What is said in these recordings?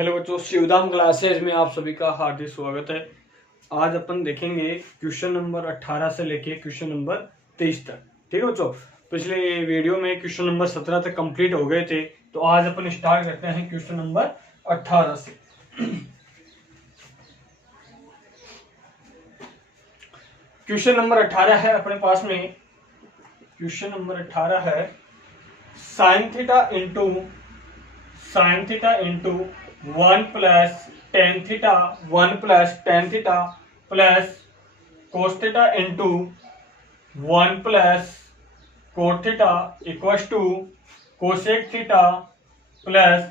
Hello बच्चों, Shivdham classes में आप सभी का हार्दिक स्वागत है। आज अपन देखेंगे क्वेश्चन नंबर 18 से लेके क्वेश्चन नंबर 23 तक। ठीक है बच्चों, पिछले वीडियो में क्वेश्चन नंबर 17 तक कंप्लीट हो गए थे, तो आज अपन स्टार्ट करते हैं क्वेश्चन नंबर 18 से। क्वेश्चन नंबर 18 है अपने पास में। क्वेश्चन नंबर 18 है sine theta into 1 plus tan theta 1 plus tan theta plus cos theta into 1 plus cot theta equals to cosec theta plus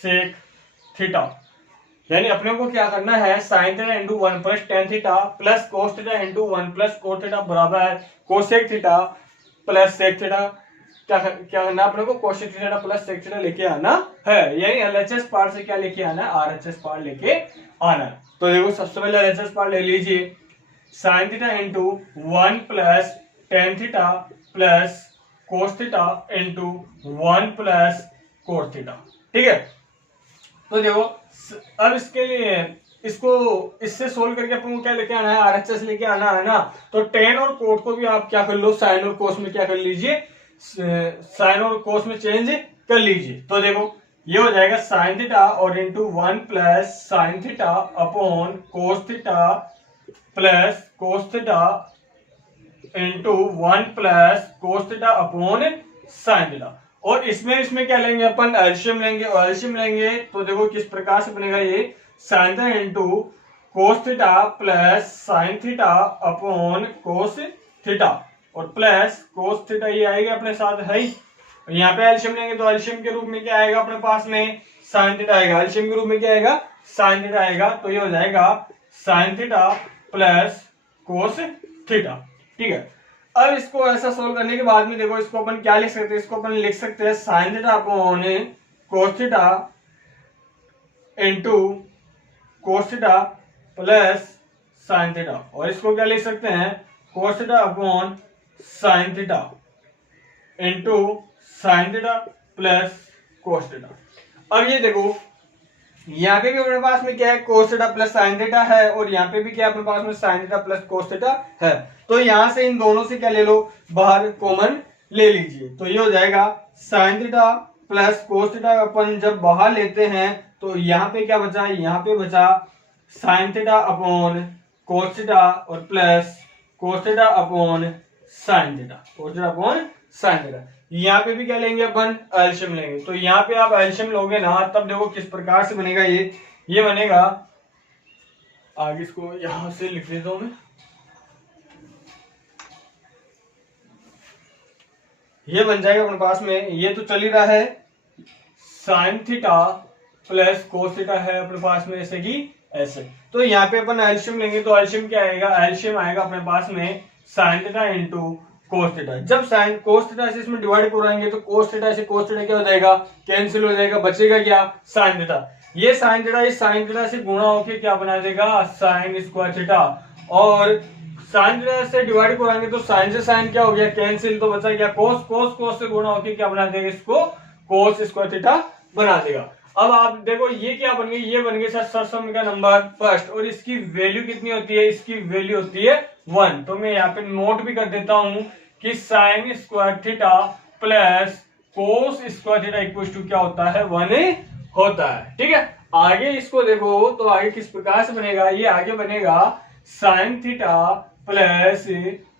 sec theta. यानी अपने को क्या करना है, sine theta into 1 plus tan theta plus cos theta into 1 plus cot theta बराबर है cosec theta plus sec theta. क्या करना अपने को, cosec theta plus sec theta लेके आना है। यानी एलएचएस पार्ट से क्या लेके आना है, आरएचएस पार्ट लेके आना है। तो देखो सबसे पहले एलएचएस पार्ट ले लीजिए। Sign theta into 1 plus tan theta plus cos theta into 1 plus cot theta. ठीक है, तो देखो अब इसके लिए इससे सोल्व करके अपन को क्या लेके आना है, आरएचएस लेके आना है ना। तो टेन और कोट को भी आप क्या कर लो, साइन और कोस में क्या कर लीजिए, साइन और कोस में चेंज कर लीजिए। तो देखो ये हो जाएगा साइन थीटा और into 1 plus sine theta upon cos theta plus cos theta into 1 plus cos theta upon sine theta. और इसमें क्या लेंगे अपन, एलसीएम लेंगे। और एलसीएम लेंगे तो देखो किस प्रकार से बनेगा ये, sign theta into cos theta plus sine theta upon cos theta और प्लस कोस थीटा, ये आएगा अपने साथ है ही। यहाँ पे एलसीएम लेंगे तो एलसीएम के रूप में क्या आएगा अपने पास में, साइन थीटा आएगा। एलसीएम के रूप में क्या आएगा, साइन थीटा आएगा। तो ये हो जाएगा sine theta plus cos theta. ठीक है, अब इसको ऐसा सोल्व करने के बाद में देखो इसको अपन क्या लिख सकते हैं, इसको अपन लिख सकते हैं sign theta upon cos theta into cos theta plus sine theta. और इसको क्या लिख सकते हैं, कोस theta upon sine theta into sine theta plus cos theta. अब ये देखो यहाँ पे भी अपने पास में क्या है, कोस थीटा प्लस साइन थीटा है और यहाँ पे भी क्या अपने पास में sign theta plus cos theta है। तो यहाँ से इन दोनों से क्या ले लो, बाहर कॉमन ले लीजिए। तो ये हो जाएगा sine theta plus cos theta अपन जब बाहर लेते हैं तो यहाँ पे क्या बचा, यहाँ पे बचा sine theta upon cos theta और plus cos theta upon sine theta, cos theta upon sine theta. यहाँ पे भी क्या लेंगे अपन, एलसीएम लेंगे। तो यहाँ पे आप एलसीएम लोगे ना, तब देखो किस प्रकार से बनेगा ये बनेगा, आगे इसको यहां से लिख देता हूं मैं। ये बन जाएगा अपने पास में, ये तो चल ही रहा है sine theta plus cos theta है अपने पास में, ऐसे की ऐसे। तो यहाँ पे अपन एलसीएम लेंगे तो एलसीएम क्या आएगा, एलसीएम आएगा अपने पास में sign theta into cos theta. जब साइन कोस थीटा से इसमें डिवाइड कराएंगे तो कोस थीटा से कोस थीटा क्या हो जाएगा, कैंसिल हो जाएगा, बचेगा क्या, साइन थीटा। ये साइन थीटा इस साइन थीटा से गुणा होके क्या बना देगा, साइन स्क्वायर थीटा। और साइन थीटा से डिवाइड कराएंगे तो साइन से साइन क्या हो गया, कैंसिल, तो बचा गया कोस। कोस से गुणा होके क्या बना देगा, इसको कोस स्क्वायर थीटा बना देगा। अब आप देखो ये क्या बन गई, ये बन गई सर सम का नंबर फर्स्ट। और इसकी वैल्यू कितनी होती है, इसकी वैल्यू होती है 1। तो मैं यहाँ पे नोट भी कर देता हूं कि sine square theta plus cos square theta equal to क्या होता है, 1 होता है। ठीक है, आगे इसको देखो तो आगे किस प्रकार से बनेगा, ये आगे बनेगा sine theta plus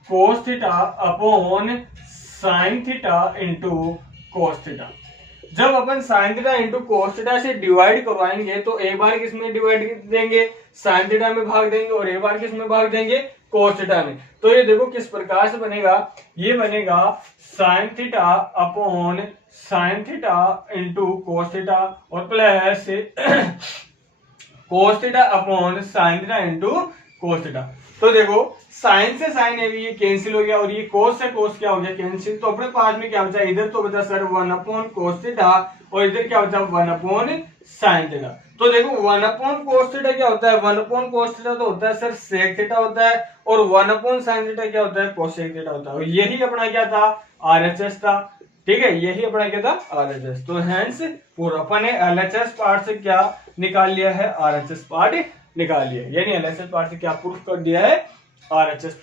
cos theta upon sine theta into cos theta. जब अपन sine theta into cos theta से डिवाइड करवाएंगे तो एक बार किसमें डिवाइड देंगे, साइन थीटा में भाग देंगे और एक बार किसमें भाग देंगे, कोस थीटा में। तो ये देखो किस प्रकार से बनेगा, ये बनेगा sine theta upon sine theta into cos theta और plus cos theta upon sine theta into cos theta. तो देखो साइन से साइन है, ये कैंसिल हो गया और ये कोस से कोस क्या हो गया, कैंसिल। तो अपने पास में क्या बचा, इधर तो बचा सर 1 अपॉन कोस थीटा और इधर क्या बचा 1 अपॉन साइन थीटा। तो देखो 1 अपॉन कोस थीटा क्या होता है, 1 अपॉन कोस थीटा तो होता है सर सेक थीटा होता है और 1 अपॉन साइन थीटा क्या होता है, कोसेक थीटा होता है। और यही अपना क्या था, आरएचएस था। ठीक है, यही अपना क्या था RHS। तो हेंस पूरा अपन ने LHS पार्ट से क्या निकाल लिया है, RHS पार्ट निकाल लिया, यानी LHS पार्ट से क्या प्रूफ कर दिया है, RHS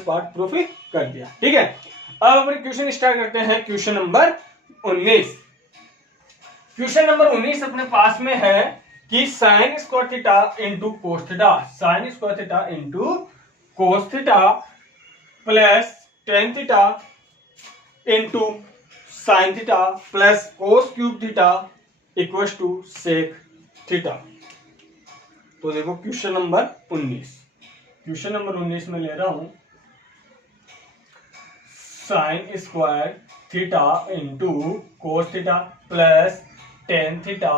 पार्ट प्रूफ कर दिया। ठीक है, अब अपन क्वेश्चन स्टार्ट करते हैं। Question number 19। क्वेश्चन नंबर 19 अपने पास में है कि sine square theta into cos theta, sine square theta into cos theta plus tan theta into sine theta plus cos cube theta equal to sec theta. तो देखो question number 19, question number 19 में ले रहा हूं sign square theta into cos theta plus tan theta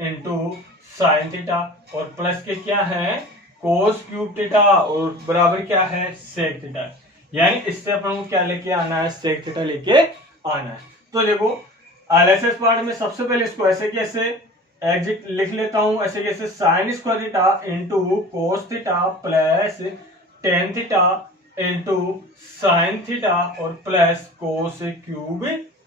into sine theta और plus के क्या है कोस क्यूब थीटा और बराबर क्या है सेक थीटा, यानी इससे अपन को क्या लेके आना है, सेक थीटा लेके आना है। तो देखो LHS पार्ट में सबसे पहले इसको ऐसे कैसे एग्जिट लिख लेता हूं, ऐसे कैसे sign square theta into cos theta plus tan theta into sine theta और प्लस कोस क्यूब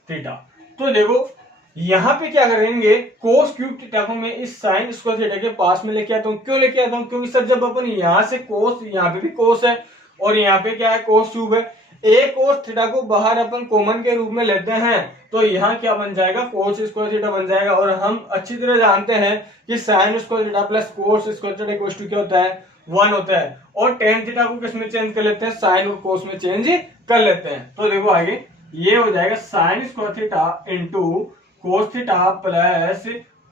थीटा। तो देखो यहाँ पे क्या करेंगे, कोस क्यूब थीटा को मैं इस साइन स्क्वायर थीटा के पास में लेके आता हूँ। क्यों लेके आता हूँ, क्योंकि सर जब अपन यहाँ से कोस, यहाँ पे भी कोस है और यहाँ पे क्या है कोस क्यूब है, एक कोस थीटा को बाहर अपन कॉमन के रूप में लेते हैं तो यहाँ क्या बन जाएगा, कोस स्क्वायर थीटा बन जाएगा। और हम अच्छी तरह जानते हैं कि sine square theta plus cos square theta equal to क्या होता है, 1 होता है। और टेन थीटा को किस में चेंज कर लेते हैं, साइन और कोस में चेंज कर लेते हैं। तो देखो आगे ये हो जाएगा sine square theta into cos theta plus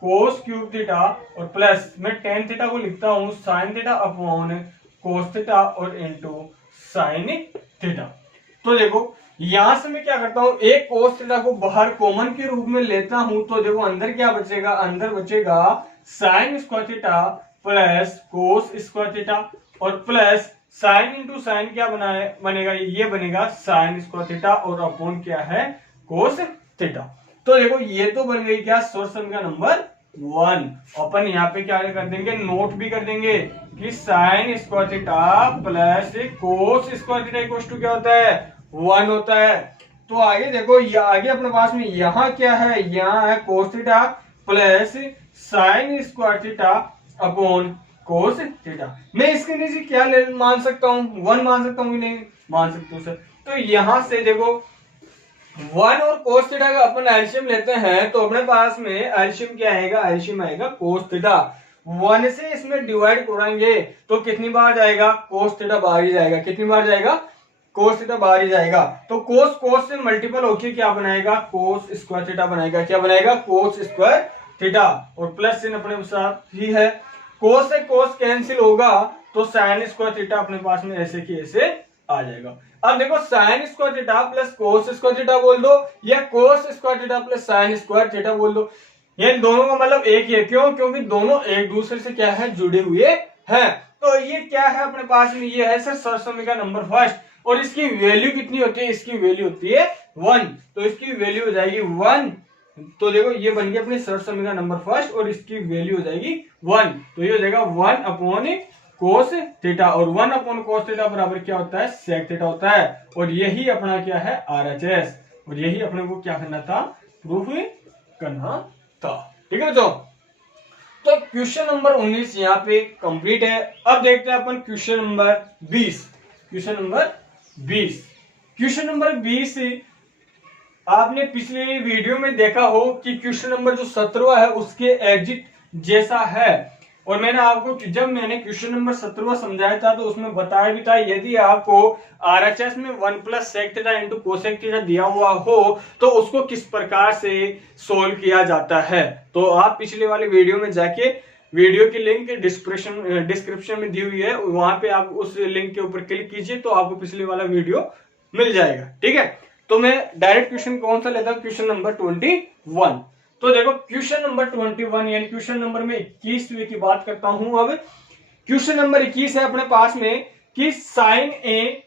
cos cube theta और प्लस मैं टेन थीटा को लिखता हूं sine theta upon cos theta और इंटू साइन थीटा। तो देखो यहां से मैं क्या करता हूं, एक कोस थीटा को बाहर कॉमन के रूप में लेता हूं तो देखो अंदर क्या बचेगा, अंदर बचेगा sign square theta plus cos square theta और प्लस साइन इंटू साइन क्या बनेगा, ये बनेगा साइन स्क्वायर थीटा और अपॉन क्या है कोस थीटा। तो देखो ये तो बन गई क्या, सोर्स समीकरण नंबर 1। अपन यहाँ पे क्या कर देंगे, नोट भी कर देंगे कि sine square theta plus cos square theta equal to क्या होता है, 1 होता है। तो आगे देखो ये आगे अपने पास में यहाँ क्या है, यहाँ है कोस theta plus sign square theta upon cos theta. मैं इसके नीचे क्या मान सकता हूँ, 1 मान सकता हूँ कि नहीं मान सकता हूँ सर। तो यहाँ से देखो 1 और कोस थीटा का अपन एलसीएम लेते हैं तो अपने पास में एलसीएम क्या आएगा, एलसीएम आएगा कोस थीटा। 1 से इसमें डिवाइड कराएंगे तो कितनी बार जाएगा, कोस थीटा बाहर ही जाएगा। कितनी बार जाएगा, कोस थीटा बाहर ही जाएगा। तो कोस से मल्टीपल होके क्या बनाएगा, कोस स्क्वायर थीटा बनाएगा। क्या बनाएगा, कोस स्क्वायर थीटा और प्लस चिन्ह अपने साथ ही है। कोस से कोस कैंसिल होगा तो साइन स्क्वायर थीटा अपने पास में ऐसे की ऐसे आ जाएगा। अब देखो sign square theta plus cos square theta बोल दो या कोस square theta plus sign square theta बोल दो, ये दोनों का मतलब एक ही है। क्यों, क्योंकि दोनों एक दूसरे से क्या है, जुड़े हुए हैं। तो ये क्या है अपने पास में, ये है सर सोर्स समीकरण नंबर 1 और इसकी वैल्यू कितनी होती है, इसकी वैल्यू होती है 1। तो इसकी वैल्यू हो जाएगी 1। तो देखो ये बन गया अपने सोर्स समीकरण नंबर 1 और इसकी वैल्यू हो जाएगी 1। तो ये हो जाएगा 1 अपॉन कोस थीटा और 1 अपॉन कोस थीटा बराबर क्या होता है, सेक थीटा होता है। और यही अपना क्या है RHS और यही अपने को क्या करना था, प्रूफ करना था। ठीक है बच्चों, तो क्वेश्चन नंबर 19 यहाँ पे कंप्लीट है। अब देखते हैं अपन question number 20। Question number 20, question number 20 आपने पिछले वीडियो में देखा हो कि क्वेश्चन नंबर जो 17 है उसके एग्जिट जैसा है। और मैंने आपको जब मैंने क्वेश्चन नंबर 17 समझाया था तो उसमें बताया भी था यदि आपको RHS में 1 plus sec theta into cosec theta दिया हुआ हो तो उसको किस प्रकार से सोल्व किया जाता है। तो आप पिछले वाले वीडियो में जाके, वीडियो की लिंक डिस्क्रिप्शन में दी हुई है, वहां पे आप उस लिंक के ऊपर क्लिक कीजिए तो आपको पिछले वाला वीडियो मिल जाएगा। ठीक है, तो मैं डायरेक्ट क्वेश्चन कौन सा लेता हूं, क्वेश्चन नंबर 21। तो देखो क्वेश्चन नंबर 21 यानी क्वेश्चन नंबर में 21 की बात करता हूं। अब क्वेश्चन नंबर 21 है अपने पास में कि sine A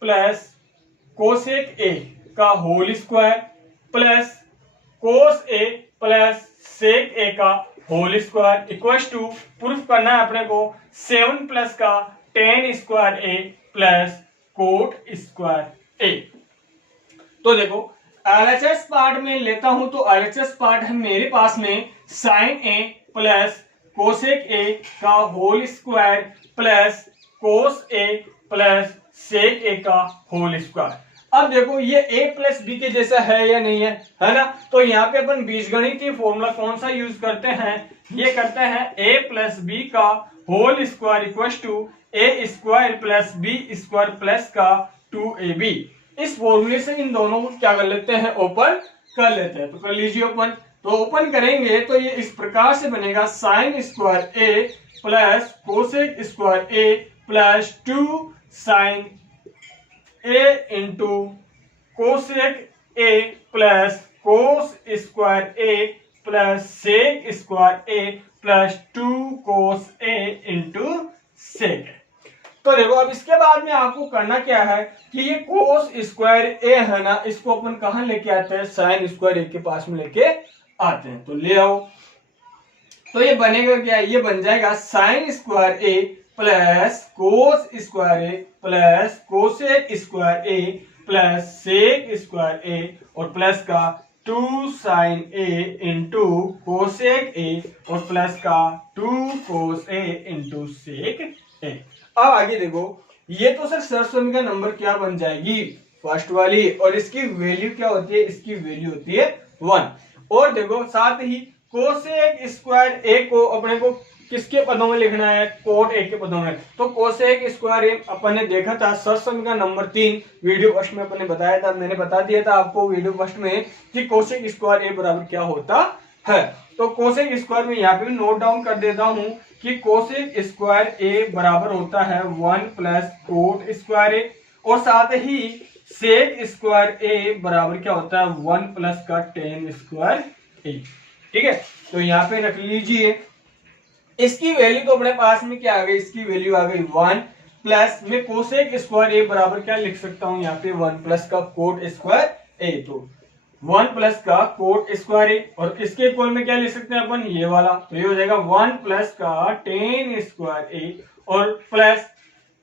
plus cosec A का whole square plus cos A plus sec A का whole square equal to proof करना है अपने को 7 प्लस का tan square A plus cot square A. तो देखो एलएचएस पार्ट में लेता हूं तो एलएचएस पार्ट है मेरे पास में sine A plus cosec A का whole square plus cos A plus sec A का होल स्क्वायर। अब देखो ये a प्लस बी के जैसा है या नहीं है ना। तो यहाँ पे अपन बीजगणितीय फॉर्मूला कौन सा यूज करते हैं, ये करते हैं a प्लस बी का whole square equal to A square plus B square plus का 2ab। इस फॉर्मूले से इन दोनों को क्या कर लेते हैं, ओपन कर लेते हैं। तो कर लीजिए ओपन। तो ओपन करेंगे तो ये इस प्रकार से बनेगा sine square A plus cosec square A plus 2 sine A into cosec A plus cos square A plus sec square A plus 2 cos A into sec. तो देखो अब इसके बाद में आपको करना क्या है कि ये कोस स्क्वायर ए है ना, इसको अपन कहां लेके आते हैं, साइन स्क्वायर ए के पास में लेके आते हैं। तो ले आओ। तो ये बनेगा क्या, ये बन जाएगा sine square A plus cos square A plus cosec square A plus sec square A और प्लस का 2 sine A into cosec A और प्लस का 2 कोस ए इंटू सेक ए। अब आगे देखो, ये तो सर सरसमी का नंबर क्या बन जाएगी, फर्स्ट वाली, और इसकी वैल्यू क्या होती है, इसकी वैल्यू होती है 1। और देखो साथ ही कोसेक स्क्वायर ए को अपने को किसके पदों में लिखना है, कोट ए के पदों में। तो कोसेक स्क्वायर ए अपन ने देखा था सरसमी का नंबर 3 वीडियो फर्स्ट में अपन ने बताया था, मैंने बता दिया था आपको वीडियो फर्स्ट में कि कोसेक स्क्वायर ए बराबर क्या होता है। तो कोसेक स्क्वायर में यहाँ पे नोट डाउन कर देता हूं कि कोसेक स्क्वायर ए बराबर होता है 1 प्लस कोट स्क्वायर ए और साथ ही सेक स्क्वायर ए बराबर क्या होता है 1 प्लस का टेन स्क्वायर ए। ठीक है, तो यहाँ पे रख लीजिए। इसकी वैल्यू तो अपने पास में क्या आ गई, इसकी वैल्यू आ गई 1 प्लस में कोसेक स्क्वायर ए बराबर क्या लिख सकता हूं यहाँ पे 1 प्लस का कोट स्क्वायर ए। तो 1 प्लस का कोट स्क्वायर ए और इसके इक्वल में क्या लिख सकते हैं अपन, ये वाला। तो ये हो जाएगा 1 प्लस का टेन स्क्वायर ए और प्लस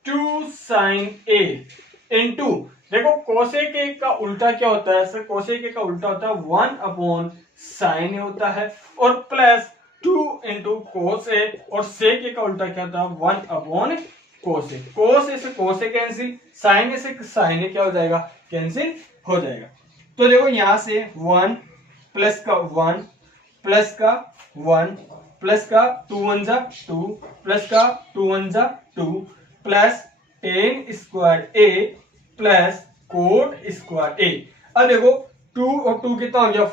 2 साइन ए इंटू, देखो कोसेक ए का उल्टा क्या होता है सर, कोसेक ए का उल्टा होता है 1 अपॉन साइन ए होता है और प्लस 2 इंटू कोस ए और सेक ए का उल्टा क्या होता है 1 अपॉन कोस ए। कोस ए से कोस ए कैंसिल, साइन ए से साइन ए क्या हो जाएगा, कैंसिल हो जाएगा। तो देखो यहां से 1 प्लस का 1 प्लस का 1 प्लस का 2 1 जा 2 प्लस का 2 1 जा 2 plus tan square A plus cot square ए। अब देखो 2 और 2 कितना हो गया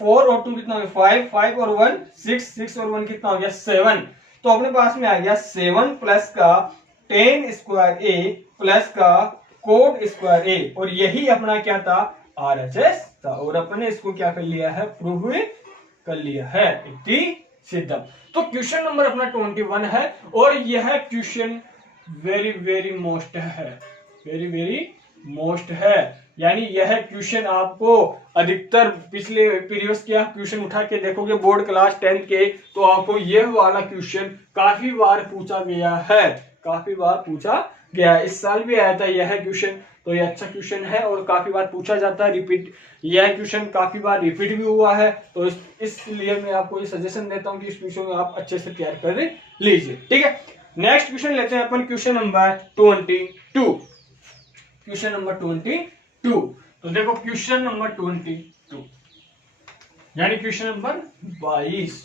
4 और 2 कितना हो गया 5 और 1 6 और 1 कितना हो गया 7। तो अपने पास में आ गया 7 प्लस का टेन स्क्वायर ए प्लस का कोट स्क्वायर ए और यही अपना क्या था, आरएचएस था। और अपने इसको क्या कर लिया है, प्रूव कर लिया है, इति सिद्धम। तो क्वेश्चन नंबर अपना 21 है और यह क्वेश्चन वेरी वेरी मोस्ट है, वेरी वेरी मोस्ट है। यानी यह क्वेश्चन आपको अधिकतर पिछले पीरियड्स के क्वेश्चन उठा के देखोगे बोर्ड क्लास 10 के, तो आपको यह वाला क्वेश्चन काफी बार पूछा गया है, काफी बार पूछा गया। इस साल भी आया था यह क्वेश्चन, तो यह अच्छा क्वेश्चन है और काफी बार पूछा जाता है, रिपीट, यह क्वेश्चन काफी बार रिपीट भी हुआ है। तो इसलिए मैं आपको ये सजेशन देता हूँ कि इस क्वेश्चन को आप अच्छे से तैयार कर लीजिए। ठीक है, नेक्स्ट क्वेश्चन लेते हैं अपन, क्वेश्चन नंबर 22। Question number 22। तो देखो क्वेश्चन नंबर 22 यानी क्वेश्चन नंबर 22।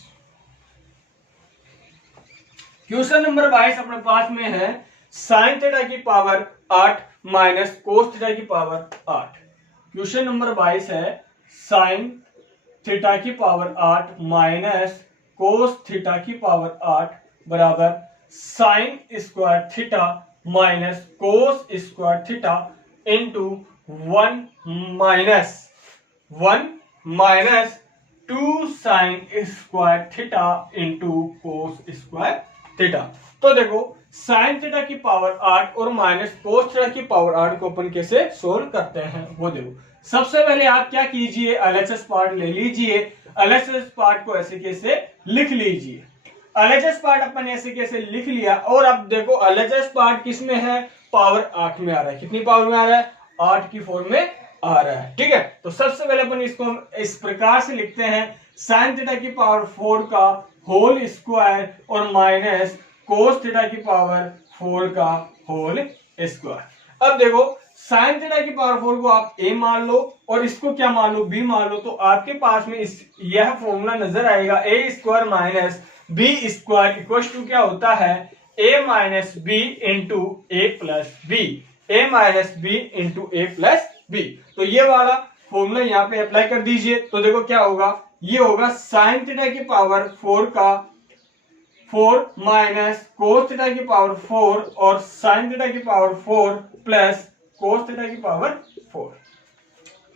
क्वेश्चन नंबर 22 अपने पास में है साइन थीटा की पावर 8 माइनस कोस थीटा की पावर 8। क्वेश्चन नंबर 22 है साइन थीटा की पावर 8 माइनस कोस थीटा की पावर 8 बराबर sine square theta minus cos square theta into 1 minus 2 sign square theta into cos square theta. तो देखो sine theta की power 8 और minus cos theta की power 8 को अपन कैसे सोल्व करते हैं वो देखो। सबसे पहले आप क्या कीजिए, एलएचएस पार्ट ले लीजिए, एलएचएस पार्ट को ऐसे कैसे लिख लीजिए। एलएचएस पार्ट अपन ऐसे कैसे लिख लिया और अब देखो एलएचएस पार्ट किस में है, पावर 8 में आ रहा है। कितनी पावर में आ रहा है, 8 की फॉर्म में आ रहा है। ठीक है, तो सबसे पहले अपन इसको हम इस प्रकार से लिखते हैं, साइन थीटा की पावर 4 का होल स्क्वायर और माइनस कोस थीटा की पावर 4 का होल स्क्वायर। अब देखो साइन थीटा की पावर 4 को आप a मान लो और इसको क्या मान लो, b मान लो, तो आपके पास में यह फॉर्मूला नजर आएगा, a square minus b square equal to क्या होता है, a minus b into A plus B, a minus B into A plus B. तो ये वाला फॉर्मूला यहाँ पे अप्लाई कर दीजिए, तो देखो क्या होगा, ये होगा साइन थीटा की पावर 4 का 4 माइनस कोस थीटा की पावर 4 और साइन थीटा की पावर 4 प्लस कोस थीटा की पावर 4।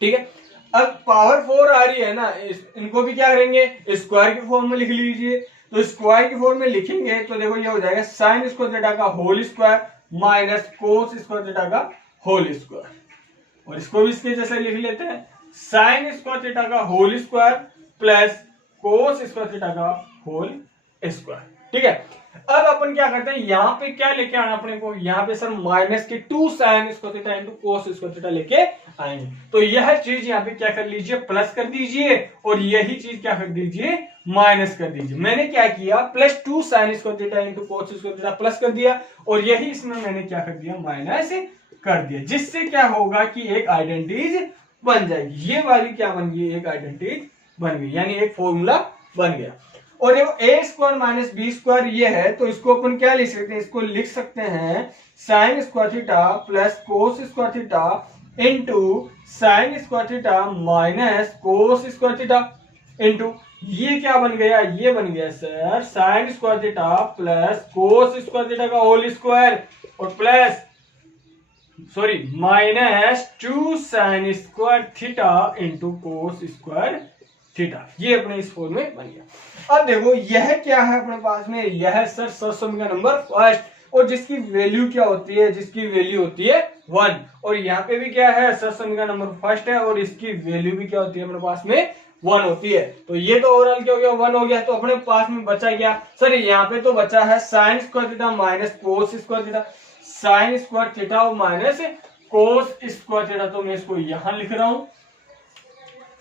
ठीक है, अब पावर 4 आ रही है ना, इनको भी क्या करेंगे, स्क्वायर की फॉर्म में लिख लीजिए। तो स्क्वायर की फॉर्म में लिखेंगे तो देखो ये हो जाएगा साइन स्क्वायर थीटा का whole square minus cos square theta का होल स्क्वायर, और इसको भी इसके जैसे लिख लेते हैं, साइन स्क्वायर थीटा का whole square plus cos square theta का होल स्क्वायर। ठीक है, अब अपन क्या करते हैं, यहाँ पे क्या लेके आना अपने को, यहाँ पे सर माइनस के 2 sign square theta into cos square theta लेके आएंगे। तो यह चीज यहाँ पे क्या कर लीजिए, प्लस कर दीजिए, और यही चीज क्या कर दीजिए, माइनस कर दीजिए। मैंने क्या किया, plus 2 sign square theta into cos square theta plus कर दिया, और यही इसमें मैंने क्या कर दिया, माइनस कर दिया, जिससे क्या होगा कि एक आइडेंटिटी बन जाएगी। ये वाली क्या बन गई, एक आइडेंटिटी बन गई, यानी एक फॉर्मूला बन गया। और ये ए स्क्वायर माइनस बी स्क्वायर ये है, तो इसको अपन क्या लिख सकते हैं, इसको लिख सकते हैं sine square theta plus cos square theta into sine square theta minus cos square theta into ये क्या बन गया, ये बन गया sir sign square theta plus cos square theta का होल स्क्वायर और plus minus 2 sign square theta into cos square theta. ये अपने इस फॉर्म में बन गया। अब देखो यह क्या है अपने पास में, यह सर समीकरण नंबर फर्स्ट, और जिसकी वैल्यू क्या होती है, जिसकी वैल्यू होती है 1, और यहाँ पे भी क्या है, सर समीकरण नंबर फर्स्ट है और इसकी वैल्यू भी क्या होती है अपने पास में 1 होती है। तो ये तो ओवरऑल क्या हो गया, 1 हो गया। तो अपने पास में बचा क्या सर, यहाँ पे तो बचा है sign square theta minus cos square theta, sine square theta और माइनस कोस स्क्वायर थीटा, तो मैं इसको यहां लिख रहा हूं।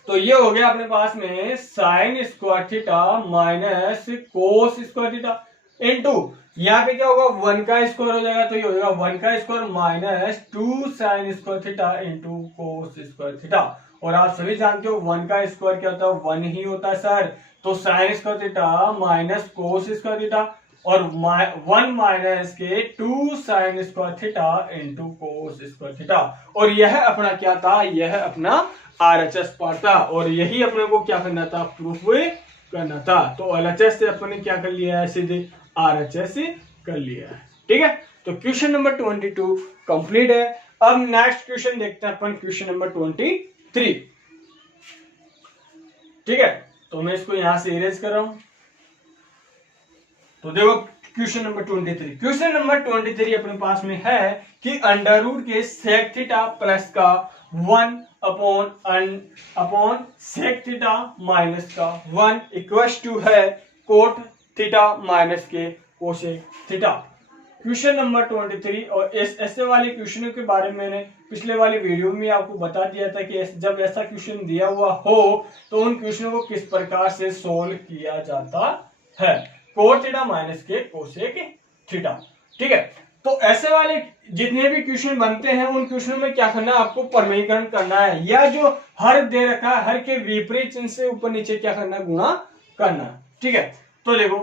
तो ये हो गया अपने पास में sign square theta minus cos square theta into यहाँ पे क्या होगा, 1 का स्क्वायर हो जाएगा, तो ये हो जाएगा 1 का square minus 2 sign square theta into cos square theta. और आप सभी जानते हो 1 का स्क्वायर क्या होता है, 1 ही होता है सर। तो sign square theta minus cos square theta और 1 माइनस के 2 sign square theta into cos square theta. और यह अपना क्या था, यह अपना RHS पार्ट था, और यही अपने को क्या करना था, प्रूफ करना था। तो LHS से अपने क्या कर लिया है, सीधे RHS कर लिया है। ठीक है, तो क्वेश्चन नंबर 22 कंप्लीट है। अब नेक्स्ट क्वेश्चन देखते हैं अपन, क्वेश्चन नंबर 23। ठीक है, तो मैं इसको यहां से इरेज कर रहा हूं। तो देखो क्वेश्चन नंबर 23, क्वेश्चन नंबर 23 अपने पास में है कि अंडर रूट के सेक थीटा प्लस का 1 अपॉन सेक थीटा माइनस का 1 इक्वल टू है कोट थीटा माइनस के कोसेक थीटा। क्वेश्चन नंबर 23, और ऐसे वाले क्वेश्चनों के बारे में मैंने पिछले वाली वीडियो में आपको बता दिया था कि जब ऐसा क्वेश्चन दिया हुआ हो तो उन क्वेश्चनों को किस प्रकार से सोल्व किया जाता है, कोट थीटा माइनस के कोसेक थीटा। ठीक है, तो ऐसे वाले जितने भी क्वेश्चन बनते हैं उन क्वेश्चनों में क्या करना है, आपको प्रमेयीकरण करना है, या जो हर दे रखा है हर के विपरीत चिन्ह से ऊपर नीचे क्या करना है, गुणा करना। ठीक है, तो देखो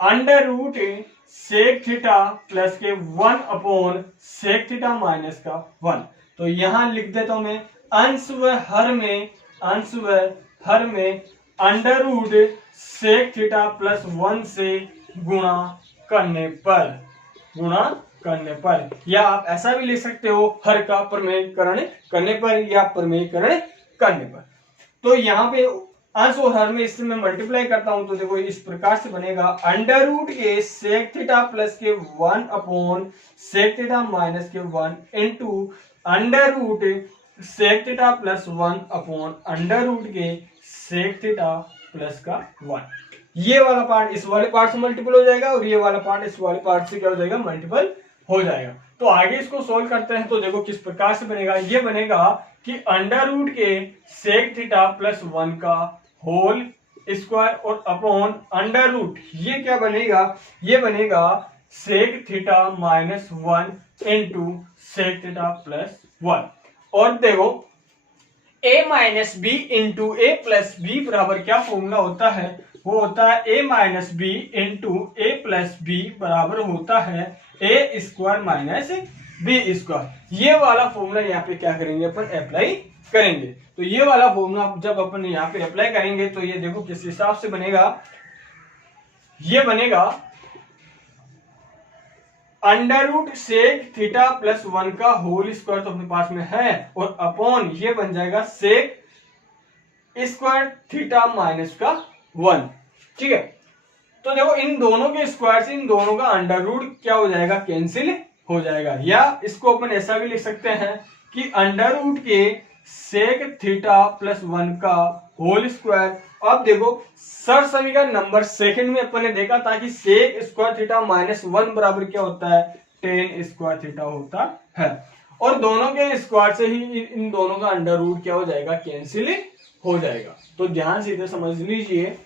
under root sec theta plus के 1 अपॉन सेक थीटा माइनस का 1। तो यहां लिख देता हूं मैं, अंश व हर में under root sec theta plus 1 से गुणा करने पर, या आप ऐसा भी लिख सकते हो हर का प्रमेयीकरण करने पर या प्रमेयीकरण करने पर। तो यहाँ पे अंश और हर में इससे मैं मल्टीप्लाई करता हूं, तो देखो इस प्रकार से बनेगा अंडर रूट के सेक थीटा प्लस के 1 अपॉन सेक थीटा माइनस के 1 into under root sec theta plus 1 upon under root के सेक थीटा प्लस का 1। ये वाला पार्ट इस वाले पार्ट से मल्टीपल हो जाएगा और ये वाला पार्ट इस वाले पार्ट से क्या हो जाएगा, मल्टीपल हो जाएगा। तो आगे इसको सोल्व करते हैं, तो देखो किस प्रकार से बनेगा। ये बनेगा कि अंडर रूट के सेक थीटा प्लस 1 का होल स्क्वायर और अपॉन अंडर रूट ये क्या बनेगा, ये बनेगा sec theta minus 1 into sec theta plus 1। और देखो a minus B into A plus B बराबर क्या फॉर्मूला होता है, वो होता है a minus B into A plus B बराबर होता है A square minus B square. ये वाला फॉर्मूला यहाँ पे क्या करेंगे अपन अप्लाई करेंगे। तो ये वाला फॉर्मूला जब अपन यहाँ पे अप्लाई करेंगे तो ये देखो किस हिसाब से बनेगा, ये बनेगा under root sec theta plus 1 का होल स्क्वायर तो अपने पास में है और अपॉन ये बन जाएगा सेक स्क्वायर थीटा माइनस का 1। ठीक है, तो देखो इन दोनों के स्क्वायर से इन दोनों का अंडर रूट क्या हो जाएगा, कैंसिल हो जाएगा। या इसको अपन ऐसा भी लिख सकते हैं कि अंडर रूट के सेक थीटा प्लस 1 का होल स्क्वायर। अब देखो सर समीकरण नंबर सेकंड में अपन ने देखा था कि सेक स्क्वायर थीटा माइनस 1 बराबर क्या होता है, टेन स्क्वायर थीटा होता है। और दोनों के स्क्वायर से ही इन दोनों का अंडर रूट क्या हो जाएगा, कैंसिल हो जाएगा। तो ध्यान से इधर समझ लीजिए,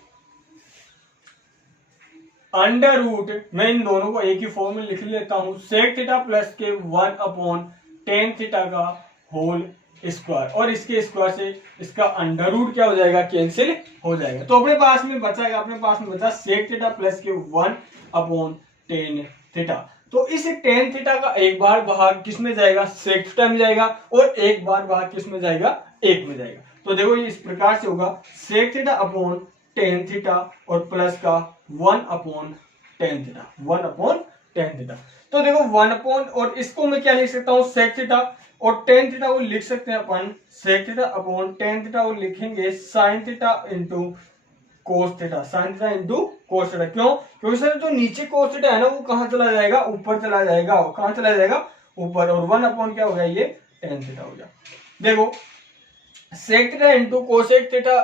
अंडर रूट मैं इन दोनों को एक ही फॉर्म में लिख लेता हूं, सेक थीटा प्लस के 1 अपॉन टेन थीटा का होल स्क्वायर और इसके स्क्वायर से इसका अंडर रूट क्या हो जाएगा, कैंसिल हो जाएगा। तो अपने पास में बचा, अपने पास में बचा सेक थीटा प्लस के 1 अपॉन टेन थीटा। तो इस टेन थीटा का एक बार भाग किस में जाएगा, सेक थीटा में जाएगा और एक बार भाग किस में जाएगा, एक में जाएगा। तो देखो ये इस प्रकार से होगा sec theta upon tan theta और प्लस का 1 upon tan theta, 1 upon tan theta. तो देखो 1 अपॉन और इसको मैं क्या लिख सकता हूँ, सेक थीटा और टेन थीटा को लिख सकते हैं अपन sec theta upon tan theta को लिखेंगे sine theta into cos theta, sine theta into cos theta. क्यों, क्योंकि सर जो नीचे कोस थीटा है ना वो कहाँ चला जाएगा, ऊपर चला जाएगा। कहाँ चला जाएगा, ऊपर। और 1 अपॉन क्या हो गया, ये टेन थीटा हो गया। देखो sec theta into cosec theta,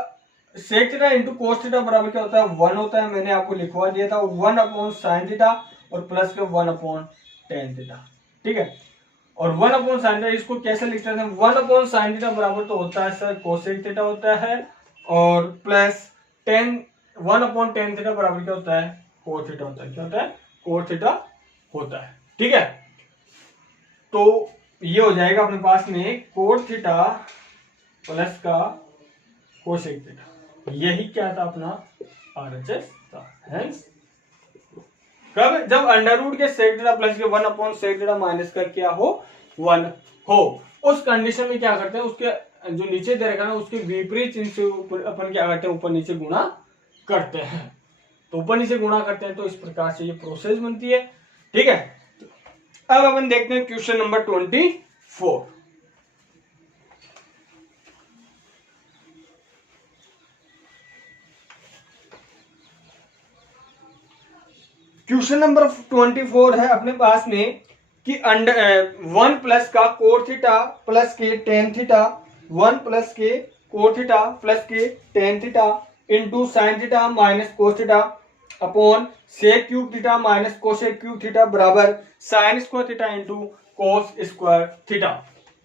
sec theta into cos theta बराबर क्या होता है, 1 होता है। मैंने आपको लिखवा दिया था 1 अपॉन साइन थीटा और प्लस के 1 अपॉन टेन थीटा। ठीक है, और 1 अपॉन साइन थीटा इसको कैसे लिख सकते हैं, 1 अपॉन साइन थीटा बराबर तो होता है सर कोसेक थीटा होता है और प्लस 1 अपॉन टेन थीटा बराबर क्या होता है, कोस थीटा होता है। क्या होता है, कोस थीटा होता है। ठीक है, तो ये हो जाएगा अपने पास में कोस थीटा प्लस का कोसेक थीटा। यही क्या था अपना आरएचएस था। हेंस कब, जब अंडर रूट के सेक थीटा प्लस के 1 अपॉन सेक थीटा माइनस का क्या हो, 1 हो, उस कंडीशन में क्या करते हैं, उसके जो नीचे दे रखा है उसके विपरीत चिन्ह से अपन क्या करते हैं, ऊपर नीचे गुणा करते हैं। तो ऊपर नीचे गुणा करते हैं तो इस प्रकार से ये प्रोसेस बनती है। ठीक है, अब अपन देखते हैं क्वेश्चन नंबर 24। क्वेश्चन नंबर 24 है अपने पास में कि अंडर 1 प्लस का कोट थीटा प्लस के टेन थीटा, 1 प्लस के कोट थीटा प्लस के tan theta into sine theta minus cos theta upon sec cube theta minus cosec cube theta बराबर sine square theta into cos square theta.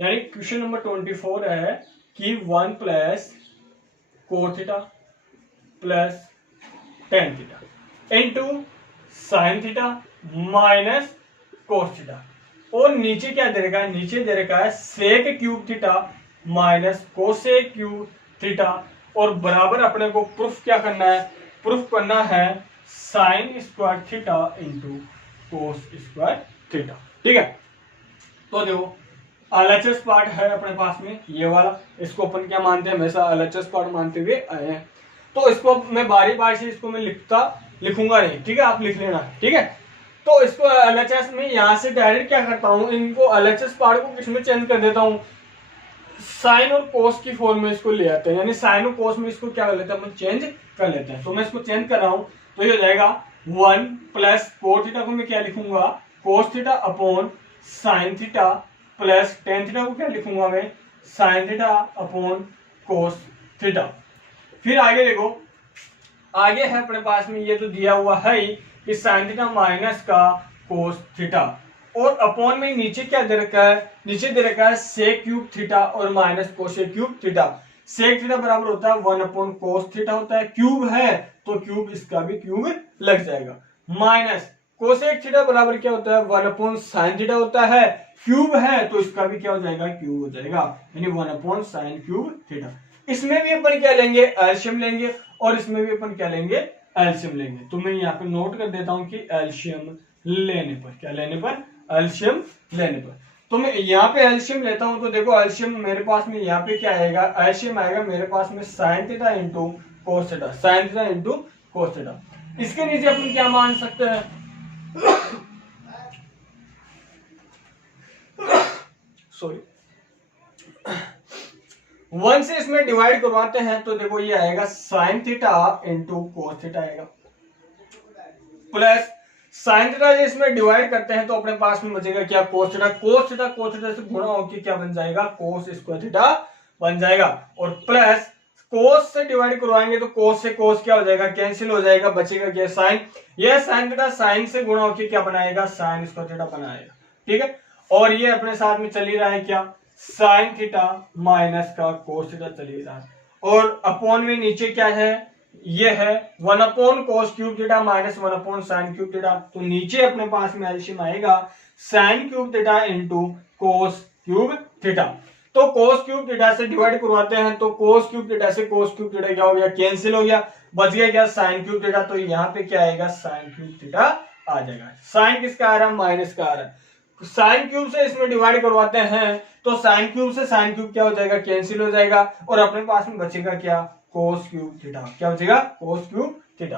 यानी question number 24 है कि 1 plus cot theta plus tan theta into sine theta minus cos theta और नीचे क्या दे रखा है, नीचे दे रखा है sec cube theta minus cosec cube theta और बराबर अपने को प्रूफ क्या करना है, प्रूफ करना है sign square theta into cos square theta. ठीक है, तो देखो एलएचएस पार्ट है अपने पास में ये वाला, इसको अपन क्या मानते हैं, हमेशा एलएचएस पार्ट मानते हुए आए हैं। तो इसको मैं बारी बारी से इसको मैं लिखूंगा नहीं। ठीक है, आप लिख लेना। ठीक है, तो इसको एलएचएस में यहां से डायरेक्ट क्या करता हूं, इनको एलएचएस पार्ट को किसमें चेंज कर देता हूं, साइन और कोस की फॉर्म में इसको ले आते हैं। यानी साइन और कोस में इसको क्या कर लेते हैं, अपन चेंज कर लेते हैं। तो मैं इसको चेंज कर रहा हूं तो ये हो जाएगा 1 प्लस कोस थीटा को मैं क्या लिखूंगा, कोस theta upon sine theta plus tan theta को क्या लिखूंगा मैं, sign theta upon cos theta. फिर आगे देखो, आगे है अपने पास में ये तो दिया हुआ है ही कि साइन थीटा माइनस का कोस थीटा और अपॉन में नीचे क्या दे रखा है, नीचे दे रखा है सेक क्यूब थीटा और minus cosec cube theta. Sec theta बराबर होता है 1 अपॉन कोस थीटा होता है, क्यूब है तो क्यूब इसका भी क्यूब लग जाएगा, माइनस कोसेक थीटा बराबर क्या होता है 1 अपॉन साइन थीटा होता है, क्यूब है तो इसका भी क्या हो जाएगा, क्यूब हो जाएगा, यानी 1 अपॉन साइन क्यूब थीटा। इसमें भी अपन क्या लेंगे, एलसीएम लेंगे, और इसमें भी अपन क्या लेंगे, एलसीएम लेंगे। तो मैं यहाँ पे नोट कर देता हूं कि एलसीएम लेने पर, क्या लेने पर, एलसीएम लेने पर। तो मैं यहाँ पे एलसीएम लेता हूं तो देखो एलसीएम मेरे पास में यहाँ पे क्या आएगा, एलसीएम आएगा मेरे पास में sign theta into cos theta, sine theta into cos theta. इसके नीचे अपन क्या मान सकते हैं, सॉरी 1 से इसमें डिवाइड करवाते हैं तो देखो ये आएगा sine theta into cos theta आएगा, प्लस साइन थीटा इसमें डिवाइड करते हैं तो अपने पास में बचेगा क्या, cos theta. Cos theta cos theta से गुणा होकर क्या बन जाएगा, कोस स्क्वायर थीटा बन जाएगा, और प्लस कोस से डिवाइड करवाएंगे तो कोस से कोस क्या हो जाएगा, कैंसिल हो जाएगा, बचेगा क्या, साइन। यह साइन थीटा साइन से गुणा होकर क्या बनाएगा, साइन स्क्वायर थीटा बनाएगा, ठीक है। और ये अपने साथ में चल ही रहा है क्या, साइन थीटा माइनस का कोस थीटा चल ही रहा है, और अपॉन में नीचे क्या है, ये है 1 अपॉन कोस cube theta minus 1 upon sine cube theta. तो नीचे अपने पास में एलसीएम आएगा साइन क्यूब थीटा इंटू कोस क्यूब थीटा। तो कोस क्यूब थीटा से डिवाइड करवाते हैं तो कोस क्यूब थीटा से कोस क्यूब थीटा क्या हो गया, कैंसिल हो गया, बच गया क्या, साइन क्यूब थीटा। तो यहाँ पे क्या आएगा, साइन क्यूब थीटा आ जाएगा। साइन किसका आ रहा है, माइनस का आ रहा है। साइन क्यूब से इसमें डिवाइड करवाते हैं तो साइन क्यूब से साइन क्यूब क्या हो जाएगा, कैंसिल हो जाएगा, और अपने पास में बचेगा क्या, कोस क्यूब थीटा। क्या बचेगा, कोस क्यूब थीटा।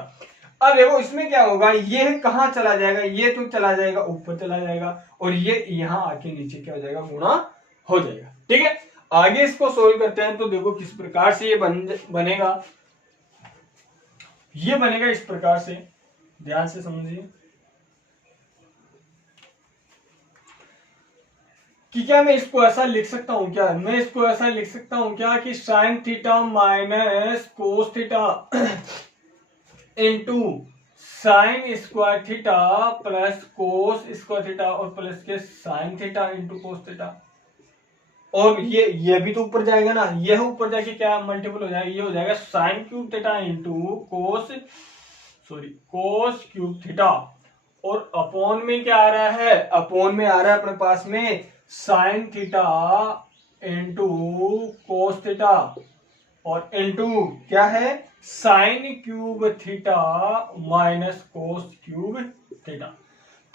अब देखो इसमें क्या होगा, ये कहां चला जाएगा, ये तो चला जाएगा ऊपर चला जाएगा, और ये यहां आके नीचे क्या हो जाएगा, गुणा हो जाएगा, ठीक है। आगे इसको सोल्व करते हैं तो देखो किस प्रकार से ये बनेगा, ये बनेगा इस प्रकार से, ध्यान से समझिए कि क्या मैं इसको ऐसा लिख सकता हूं, क्या मैं इसको ऐसा लिख सकता हूं क्या कि sign theta minus cos theta into sine square theta plus cos square theta और प्लस के sine theta into cos theta. और ये भी तो ऊपर जाएगा ना, यह ऊपर जाके क्या मल्टीपल हो जाएगा, ये हो जाएगा साइन क्यूब थीटा इंटू कोस क्यूब थीटा, और अपॉन में क्या आ रहा है, अपॉन में आ रहा है अपने पास में sign theta into cos theta, और इंटू क्या है, sign cube theta minus cos cube theta.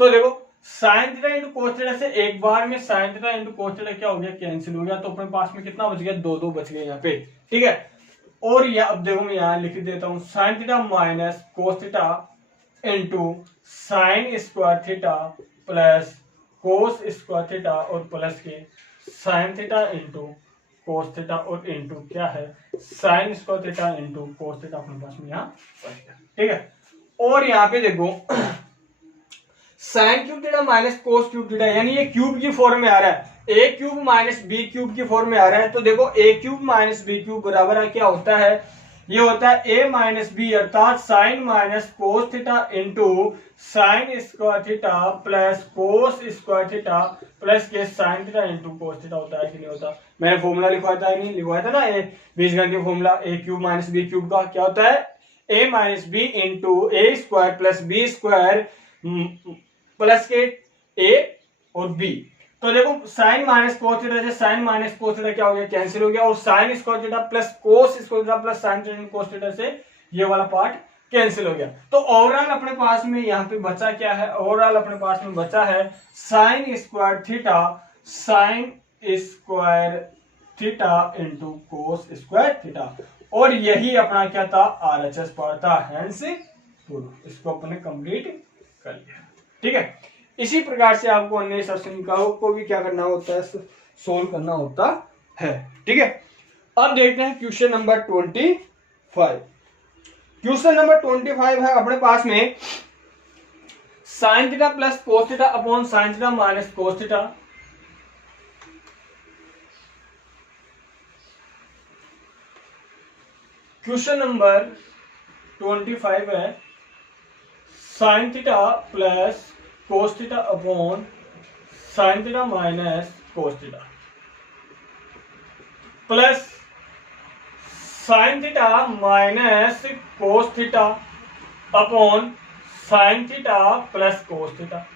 तो देखो sine theta into cos theta से एक बार में sign theta into cos theta क्या हो गया, कैंसिल हो गया, तो अपने पास में कितना बच गया, दो बच गए यहाँ पे, ठीक है। और यह अब देखो मैं यहाँ लिख देता हूं sine theta minus cos theta into sine square theta plus cos square theta और प्लस के sine theta into cos theta और इंटू क्या है, sign square theta into cos theta अपने पास में यहाँ बच गया, ठीक है। और यहाँ पे देखो sine cube theta minus cos cube theta, यानी ये क्यूब की फॉर्म में आ रहा है, A cube minus B cube की फॉर्म में आ रहा है। तो देखो A cube minus B cube बराबर क्या होता है, ये होता है ए माइनस बी, अर्थात sine minus cos theta into sine square theta plus cos square theta plus के sine theta into cos theta होता है कि नहीं होता। मैंने फॉर्मूला लिखवाया था नहीं, लिखवाया था ना, ये बीजगणितीय formula A cube minus B cube का क्या होता है, A minus B into A square plus B square plus के ए और बी। तो देखो साइन माइनस कोस थीटा से साइन माइनस कोस थीटा क्या हो गया, कैंसिल हो गया, और sine square theta plus cos square theta plus sine theta cos theta से ये वाला पार्ट कैंसिल हो गया। तो ओवरऑल अपने पास में यहाँ पे बचा क्या है, ओवरऑल अपने पास में बचा है sign square theta into cos square theta, और यही अपना क्या था, आरएचएस पार्ट था, हैंस प्रूफ। इसको अपने कंप्लीट कर लिया, ठीक है। इसी प्रकार से आपको अन्य समीकरणों को भी क्या करना होता है, सोल्व करना होता है, ठीक है। अब देखते हैं क्वेश्चन नंबर 25। क्वेश्चन नंबर 25 है अपने पास में sign theta plus cos theta upon sine theta minus cos theta. Question number 25 है sine theta plus cos theta upon sine theta minus cos theta plus sine theta minus cos theta upon sine theta plus cos theta.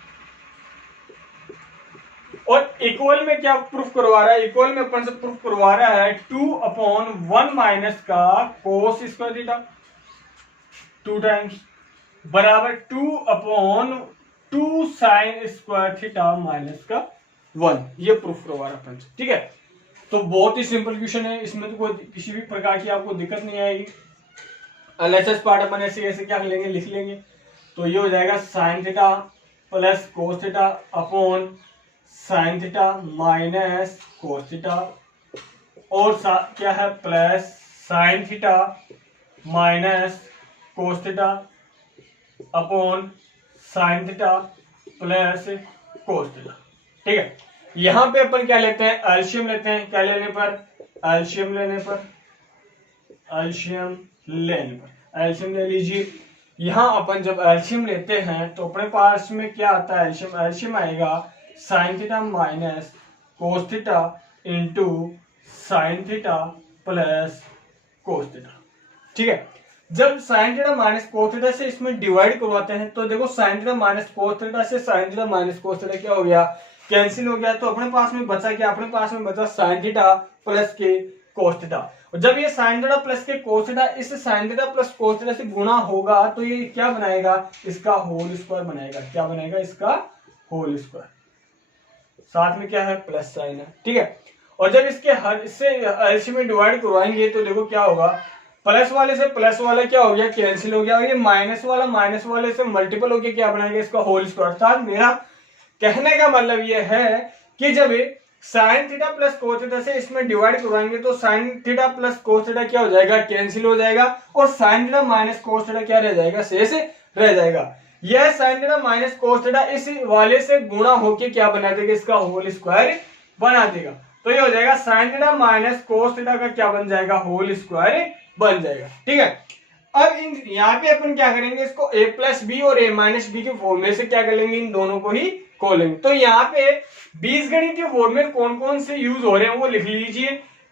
और equal में क्या proof करवा रहा है, equal में अपन से proof करवा रहा है 2/1 माइनस का कोस स्क्वायर थीटा 2 टाइम्स बराबर 2/2 साइन स्क्वायर थीटा माइनस का 1। ये प्रूफ करवा रहा है अपन से, ठीक है। तो बहुत ही सिंपल क्वेश्चन है, इसमें तो कोई किसी भी प्रकार की आपको दिक्कत नहीं आएगी। एलएचएस पार्ट अपन ऐसे क्या लेंगे, लिख लेंगे। तो ये हो जाएगा sine theta plus cos theta upon sine theta minus cos theta और क्या है plus sine theta minus cos theta upon sine theta plus cos theta, ठीक है। यहां पे अपन क्या लेते हैं, एलसीएम लेते हैं। क्या लेने पर, एलसीएम लेने पर, एलसीएम ले लीजिए। यहां अपन जब एलसीएम लेते हैं तो अपने पास में क्या आता है, एलसीएम आएगा sine theta minus cos theta into sine theta plus cos theta, ठीक है। जब sine theta minus cos theta से इसमें डिवाइड करवाते हैं तो देखो sine theta minus cos theta से sine theta minus cos theta क्या हो गया, कैंसिल हो गया। तो अपने पास में बचा क्या, अपने पास में बचा साइन थीटा प्लस के कोस थीटा। और जब ये साइन थीटा प्लस के कोस थीटा इस sign theta plus cos theta से गुणा होगा तो ये क्या बनाएगा, इसका होल स्क्वायर बनाएगा। क्या बनाएगा, इसका होल स्क्वायर। साथ में क्या है, प्लस साइन है, ठीक है। और जब इससे एलसीएम में डिवाइड करवाएंगे तो देखो क्या होगा, प्लस वाले से प्लस वाला क्या हो गया, कैंसिल हो गया। और ये माइनस वाला माइनस वाले से मल्टीपल हो गया, क्या बनाएगा, इसका होल स्क्वायर। अर्थात मेरा कहने का मतलब ये है कि जब sine theta plus cos theta से इसमें डिवाइड करवाएंगे तो sign theta plus cos theta क्या हो जाएगा, कैंसिल हो जाएगा। और sign theta minus cos theta क्या रह जाएगा, शेष रह जाएगा। यह sign theta minus cos theta इस वाले से गुणा होके क्या बना देगा, इसका होल स्क्वायर बना देगा। तो ये हो जाएगा sine theta minus cos theta का क्या बन जाएगा, होल स्क्वायर बन जाएगा, ठीक है। अब यहाँ पे अपन क्या करेंगे, इसको a प्लस बी और a माइनस बी के फॉर्मूले से क्या कर लेंगे, इन दोनों को ही खोलेंगे। तो यहाँ पे बीजगणित के फॉर्मूले कौन कौन से यूज हो रहे हैं वो लिख लीजिए।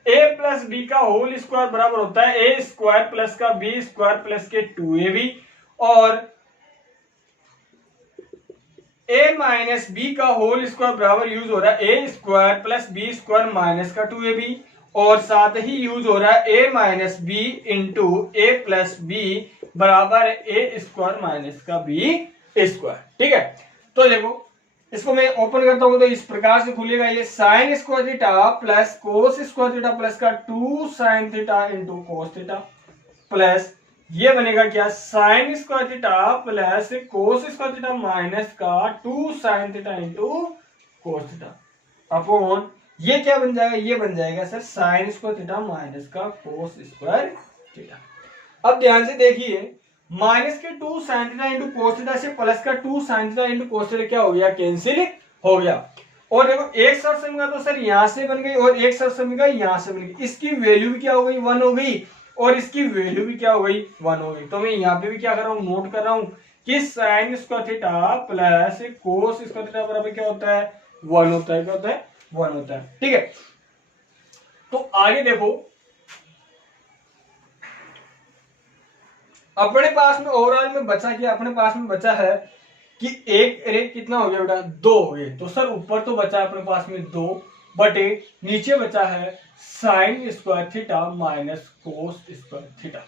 a प्लस बी का होल स्क्वायर बराबर होता है a स्क्वायर प्लस का b स्क्वायर प्लस के 2ab और a माइनस बी का होल स्क्वायर बराबर यूज हो रहा है a square plus b square minus का 2ab और साथ ही यूज हो रहा है a minus B into A plus B बराबर ए स्क्वायर माइनस का बी स्क्वायर, ठीक है। तो देखो इसको मैं ओपन करता हूं तो इस प्रकार से खुलेगा, ये sign square theta plus cos square theta plus का 2 sign theta into cos theta plus ये बनेगा क्या, sign square theta plus cos square theta minus का 2 sign theta into cos theta upon ये क्या बन जाएगा, ये बन जाएगा sir sign square theta minus का कोस स्क्वायर थीटा। अब ध्यान से देखिए, माइनस के 2 sign theta into cos theta से प्लस का 2 sign theta into cos theta क्या हो गया, कैंसिल हो गया। और देखो एक शर्त से मिला तो सर यहां से बन गई और एक शर्त से मिला यहां से बन गई। इसकी वैल्यू भी क्या हो गई, 1 हो गई और इसकी वैल्यू भी क्या हो गई, 1 हो गई। तो मैं यहाँ पे भी क्या कर रहा हूँ, नोट कर रहा हूँ कि sine square theta plus cos square theta बराबर क्या होता है, 1 होता है। क्या होता है, 1 होता है, ठीक है। तो आगे देखो अपने पास में ओवरऑल में बचा क्या, अपने पास में बचा है कि एक अरे कितना हो गया बेटा, 2 हो गए। तो सर ऊपर तो बचा है अपने पास में 2 बटे नीचे बचा है sign square theta minus cos square theta,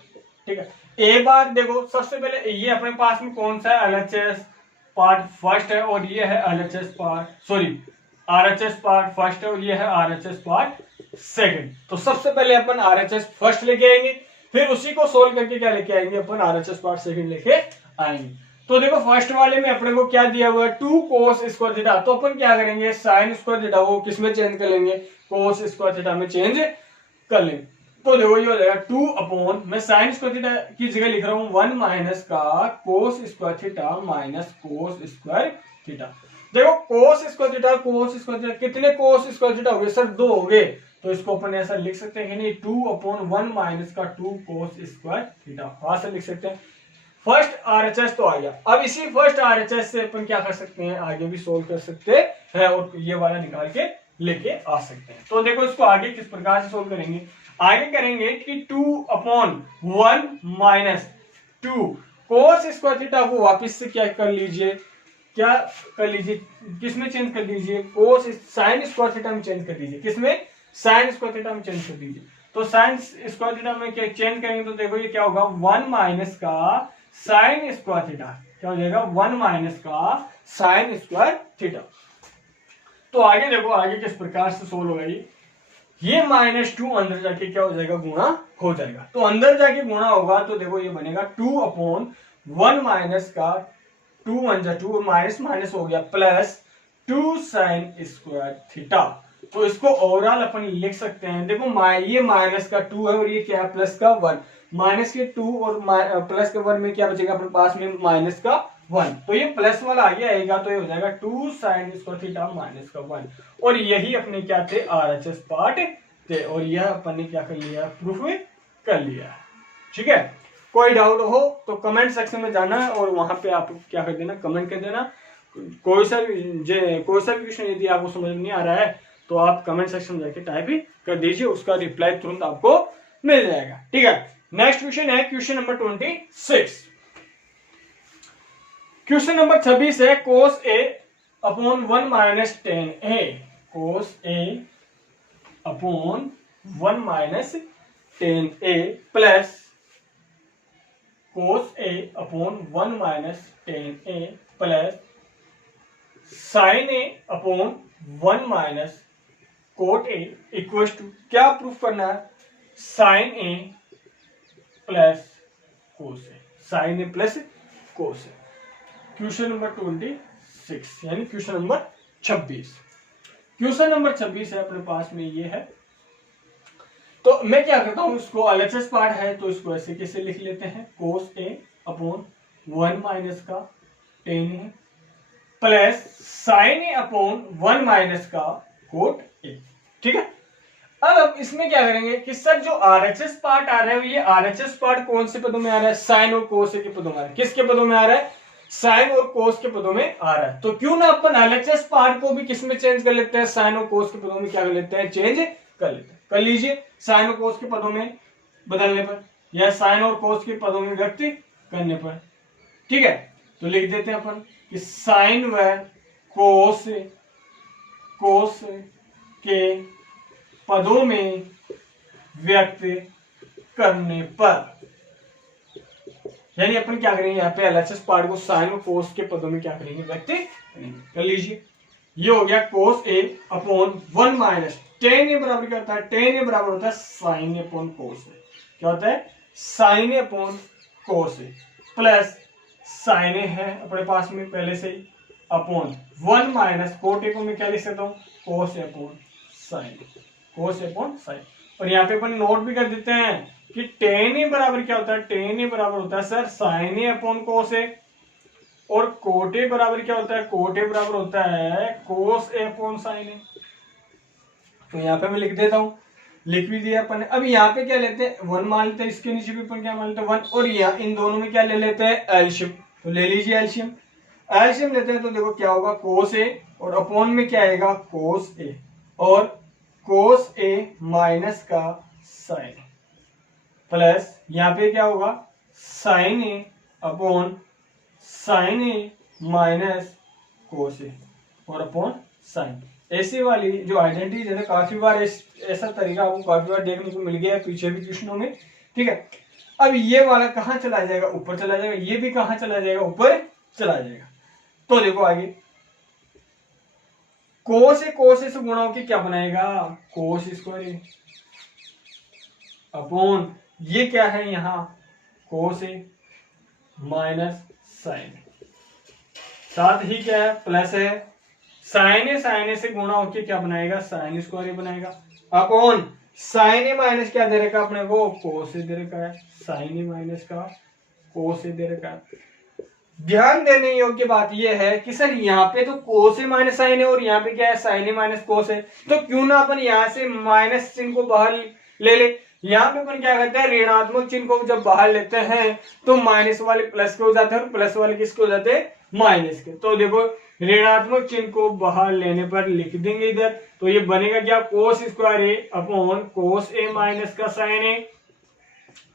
ठीक है। एक बात देखो, सबसे पहले ये अपने पास में कौन सा है, एलएचएस पार्ट फर्स्ट है और ये है LHS part sorry RHS part first है और ये है आरएचएस पार्ट सेकंड। तो सबसे पहले अपन आरएचएस फर्स्ट लेके आएंगे, फिर उसी को सोल्व करके क्या लेके आएंगे, अपन आरएचएस पार्ट सेकंड लेके आएंगे। तो देखो फर्स्ट वाले में अपने को क्या दिया हुआ है, 2 कोस स्क्वायर थीटा। तो अपन क्या करेंगे, साइन स्क्वायर थीटा वो किस में चेंज कर लेंगे, कोस स्क्वायर थीटा में चेंज कर लेंगे। तो देखो ये हो जाएगा 2 अपॉन, मैं साइन स्क्वायर थीटा की जगह लिख रहा हूं 1 माइनस का कोस square theta minus cos square theta. देखो कोस स्क्वायर थीटा कितने कोस स्क्वायर थीटा हो गए सर, 2 हो गए। तो इसको अपन ऐसा लिख सकते हैं कि नहीं, 2 अपॉन 1 माइनस का 2 कोस स्क्वायर थीटा, वहां से लिख सकते हैं। फर्स्ट आरएचएस तो आ गया। अब इसी फर्स्ट आरएचएस से अपन क्या कर सकते हैं, आगे भी सोल्व कर सकते हैं और ये वाला निकाल के लेके आ सकते हैं। तो देखो इसको आगे किस प्रकार से सोल्व करेंगे, आगे करेंगे कि 2/1 माइनस 2 कोस स्क्वायर थीटा को वापिस से क्या कर लीजिए, क्या कर लीजिए, किसमें चेंज कर दीजिए, कोस साइन स्क्वायर थीटा में चेंज कर दीजिए, किसमें, साइन स्क्वायर थीटा में चेंज कर दीजिए। तो साइन स्क्वायर थीटा में क्या चेंज करेंगे तो देखो ये क्या होगा, 1 माइनस का साइन स्क्वायर थीटा, क्या हो जाएगा 1 माइनस का साइन स्क्वायर थीटा। तो आगे देखो आगे किस प्रकार से सोल्व होगा ये -2 अंदर जाके क्या हो जाएगा, गुणा हो जाएगा। तो अंदर जाके गुणा होगा तो देखो ये बनेगा 2/1 माइनस का 2 1 जा 2 माइनस माइनस हो गया प्लस 2 साइन स्क्वायर थीटा। तो इसको ओवरऑल अपन लिख सकते हैं, देखो ये माइनस का 2 है और ये क्या है प्लस का 1, माइनस के 2 और प्लस के 1 में क्या बचेगा अपने पास में माइनस का 1, तो ये प्लस वाला आगे आएगा तो ये हो जाएगा 2 साइन स्क्वायर थीटा माइनस का 1। और यही अपने क्या थे, आरएचएस पार्ट थे और यह अपन ने क्या कर लिया, प्रूफ कर लिया। ठीक है, कोई डाउट हो तो कमेंट सेक्शन में जाना है और वहां पे आप क्या कर देना, कमेंट कर देना। कोई सा भी क्वेश्चन यदि आपको समझ में नहीं आ रहा है तो आप कमेंट सेक्शन में जाके टाइप ही कर दीजिए, उसका रिप्लाई तुरंत आपको मिल जाएगा। ठीक है, नेक्स्ट क्वेश्चन है क्वेश्चन नंबर 26। क्वेश्चन नंबर 26 है cos a upon 1 minus tan a, cos a upon 1 minus tan a plus cos a upon 1 minus tan a plus sin a upon 1 minus cot a equal to, क्या proof करना है, sin a plus cos a, sin a plus cos a। Question number 26 यानी question number 26। Question number 26 है अपने पास में ये है, तो मैं क्या करता हूं, इसको एलएचएस पार्ट है तो इसको ऐसे कैसे लिख लेते हैं, cos a अपॉन 1 माइनस का tan a plus sin a upon 1 minus का cot a। ठीक है, अब इसमें क्या करेंगे कि सर जो आरएचएस पार्ट आ रहा है ये आरएचएस पार्ट कौन से पदों में आ रहा है, साइन और कोस के पदों में आ रहा है, किसके पदों में आ रहा है, साइन और कोस के पदों में आ रहा है। तो क्यों ना अपन एलएचएस पार्ट को भी किसमें चेंज कर लेते हैं, साइन और कोस के पदों में क्या कर लेते हैं, चेंज कर लेते हैं। कर लीजिए साइन और कोस के पदों में बदलने पर या साइन और कोस के पदों में व्यक्त करने पर। ठीक है, तो लिख देते हैं अपन कि साइन व कोस के पदों में व्यक्त करने पर, यानी अपन क्या करेंगे यहाँ पे एलएचएस पार्ट को साइन और कोस के पदों में क्या करेंगे, व्यक्त करेंगे। कर लीजिए, ये हो गया cos a upon 1 minus tan a बराबर क्या होता है, tan a बराबर होता है sin a upon cos a, क्या होता है sin a upon cos a plus sin a है अपने पास में पहले से ही अपॉन 1 माइनस cot a को मैं क्या लिख सकता हूँ, cos a upon sin, cos a upon sin। और यहाँ पे अपन नोट भी कर देते हैं कि tan a बराबर क्या होता है, tan a बराबर होता है sir sin a upon cos a और cot a बराबर क्या होता है, cot a बराबर होता है cos a upon sin a। तो यहाँ पे मैं लिख देता हूँ, लिख भी दिया अपन ने। अब यहाँ पे क्या लेते हैं, 1 मान लेते हैं, इसके नीचे भी अपन क्या मान लेते हैं 1, और यहाँ इन दोनों में क्या ले लेते हैं, एलशियम। तो ले लीजिए एलशियम, एलशियम लेते हैं तो देखो क्या होगा cos a और अपॉन में क्या आएगा cos a और cos a माइनस का sin प्लस यहाँ पे क्या होगा sin a upon sin a minus cos a और अपॉन sin। ऐसी वाली जो आइडेंटिटी है काफी बार ऐसा तरीका आपको काफी बार देखने को मिल गया है पीछे भी क्वेश्चनों में। ठीक है, अब ये वाला कहाँ चला जाएगा, ऊपर चला जाएगा, ये भी कहाँ चला जाएगा, ऊपर चला जाएगा। तो देखो आगे cos a से गुणा होकर क्या बनाएगा, cos स्क्वायर a अपॉन ये क्या है यहाँ cos a माइनस sin, साथ ही क्या है प्लस है sin a से गुणा होकर क्या बनाएगा, sin स्क्वायर a बनाएगा अपॉन sin a माइनस क्या दे रखा अपने को, cos a दे रखा है, sin a माइनस का cos a दे रखा है। ध्यान देने योग्य बात यह है कि सर यहाँ पे तो cos a minus sin a और यहाँ पे क्या है sin a minus cos a, तो क्यों ना अपन यहाँ से माइनस चिन्ह को बाहर ले ले, यहाँ पे अपन क्या करते हैं, ऋणात्मक चिन्ह को जब बाहर लेते हैं तो माइनस वाले प्लस के हो जाते हैं और प्लस वाले किसके हो जाते हैं, माइनस के। तो देखो ऋणात्मक चिन्ह को बाहर लेने पर लिख देंगे इधर, तो ये बनेगा क्या, कोस square A upon cos A minus का साइन ए।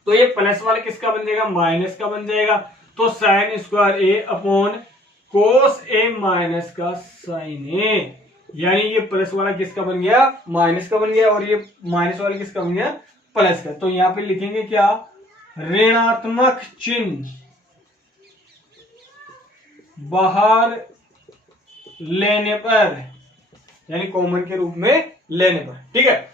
तो ये प्लस वाला किसका बन जाएगा, माइनस का बन जाएगा। तो sign square A upon cos A minus का साइन ए, यानी ये प्लस वाला किसका बन गया, माइनस का बन गया, और ये माइनस वाला किसका बन गया, प्लस का। तो यहाँ पे लिखेंगे क्या, ऋणात्मक चिन्ह बाहर लेने पर, यानी कॉमन के रूप में लेने पर। ठीक है,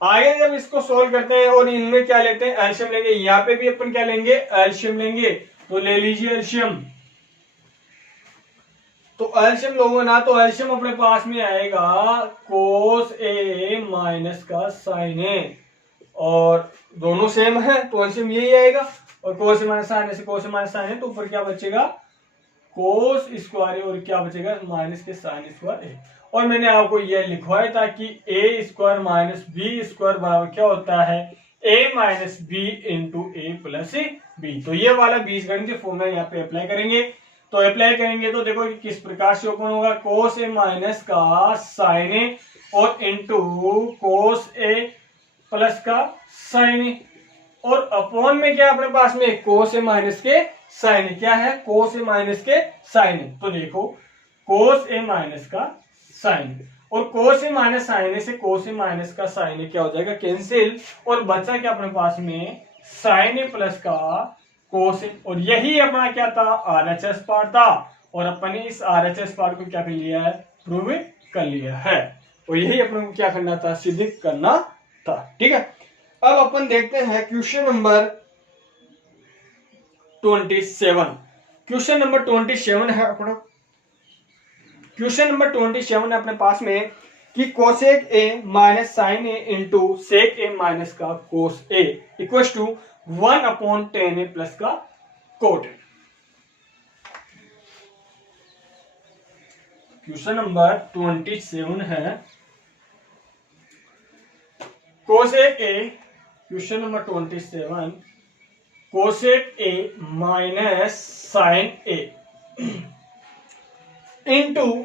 आगे जब इसको सोल्व करते हैं और इनमें क्या लेते हैं, एलशियम लेंगे। यहाँ पे भी अपन क्या लेंगे, एलशियम लेंगे। तो ले लीजिए एलशियम। तो एलशियम लोगे ना, तो एलशियम अपने पास में आएगा कोस ए माइनस का साइन ए, और दोनों सेम है तो एलशियम यही आएगा। और कोस ए माइनस साइन ए से कोस ए माइनस साइन ए, तो ऊपर क्या बचेगा, कोस स्क्वायर ए, और क्या बचेगा, माइनस के साइन स्क्वायर ए। और मैंने आपको यह लिखवाया था कि ए स्क्वायर माइनस बी स्क्वायर बराबर क्या होता है, A minus B into A plus B. तो ये वाला बीजगणितीय फॉर्मूला यहाँ पे अप्लाई करेंगे। तो अप्लाई करेंगे तो देखो कि किस प्रकार से ओपन होगा, कोस ए माइनस का साइन ए और इंटू कोस ए प्लस का साइन ए, और अपॉन में क्या अपने पास में, कोस ए माइनस के साइन ए। क्या है, कोस ए माइनस के साइन ए। तो देखो कोस ए माइनस का साइन ए, और कोस ए माइनस साइन ए से कोस ए माइनस का साइन ए क्या हो जाएगा, कैंसिल, और बचा क्या अपने पास में, साइन ए प्लस का कोस ए। और यही अपना क्या था, आरएचएस पार्ट था, और अपन ने इस आरएचएस पार्ट को क्या कर लिया है, प्रूव कर लिया है। और यही अपन को क्या करना था, सिद्ध करना था। ठीक है, अब अपन देखते हैं क्वेश्चन नंबर 27। क्वेश्चन नंबर 27 है अपना, क्वेश्चन नंबर 27 है अपने पास में कि cosec A minus sine A into sec a minus का cos a equal to 1/10 a plus का कोट। क्वेश्चन नंबर 27 है cosec a, question number 27, cosec A minus sine A into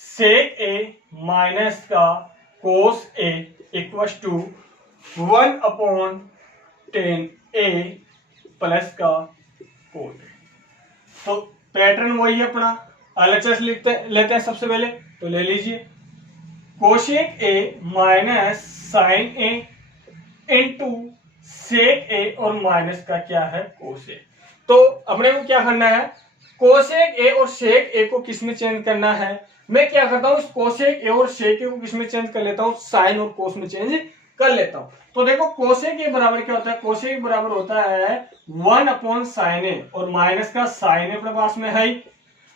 sec a minus का cos a equal to 1/10 a plus का cot. तो pattern वही है अपना, LHS लेते हैं सबसे पहले। तो ले लीजिए cosec A minus sine A into sec A, और माइनस का क्या है, कोस ए। तो अपने को क्या करना है, कोसेक ए और सेक ए को किस में चेंज करना है। मैं क्या करता हूँ, कोसेक ए और सेक ए को किस में चेंज कर लेता हूँ, साइन और कोस में चेंज कर लेता हूँ। तो देखो कोसेक ए बराबर क्या होता है, कोसेक बराबर होता है 1/sin ए, और माइनस का साइन ए अपने पास में है,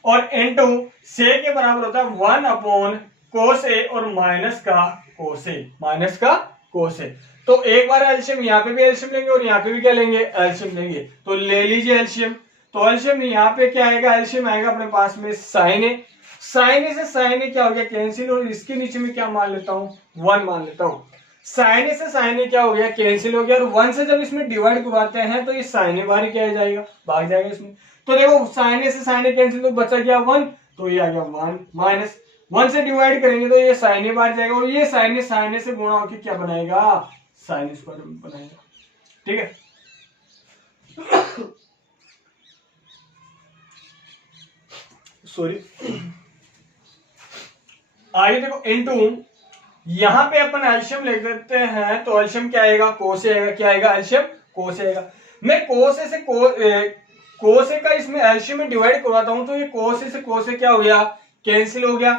और इंटू सेक ए बराबर होता है 1/cos ए, और माइनस का कोस ए, माइनस का कोस ए। तो एक बार एलशियम, यहाँ पे भी एलशियम लेंगे और यहाँ पे भी क्या लेंगे, एलशियम लेंगे। तो ले लीजिए एलशियम। तो एलशियम यहाँ पे क्या आएगा, एलशियम आएगा अपने पास में साइन ए, साइन ए से साइन ए क्या हो गया, कैंसिल, और इसके नीचे में क्या मान लेता हूँ, 1 मान लेता हूँ। साइन ए से साइन ए क्या हो गया, कैंसिल हो गया, और 1 से जब इसमें डिवाइड करवाते हैं तो ये साइन ए बाहर क्या जाएगा, भाग जाएगा इसमें। तो देखो साइन ए से साइन ए कैंसिल, तो बचा गया 1, तो ये आ गया 1 माइनस 1 से डिवाइड करेंगे तो ये साइन ए बाहर जाएगा, और ये साइन ए से गुणा होकर क्या बनाएगा, साइन स्क्वायर बनाएगा। ठीक है, सॉरी, आगे देखो इनटू, यहां पे अपन एल्शियम लिख देते हैं, तो एल्शियम क्या आएगा, कोस ए आएगा। क्या आएगा, एल्शियम कोस ए आएगा। मैं कोस ए से कोस ए का इसमें एल्शियम में डिवाइड करवाता हूं, तो ये कोस ए से कोस ए क्या हो गया, कैंसिल हो गया।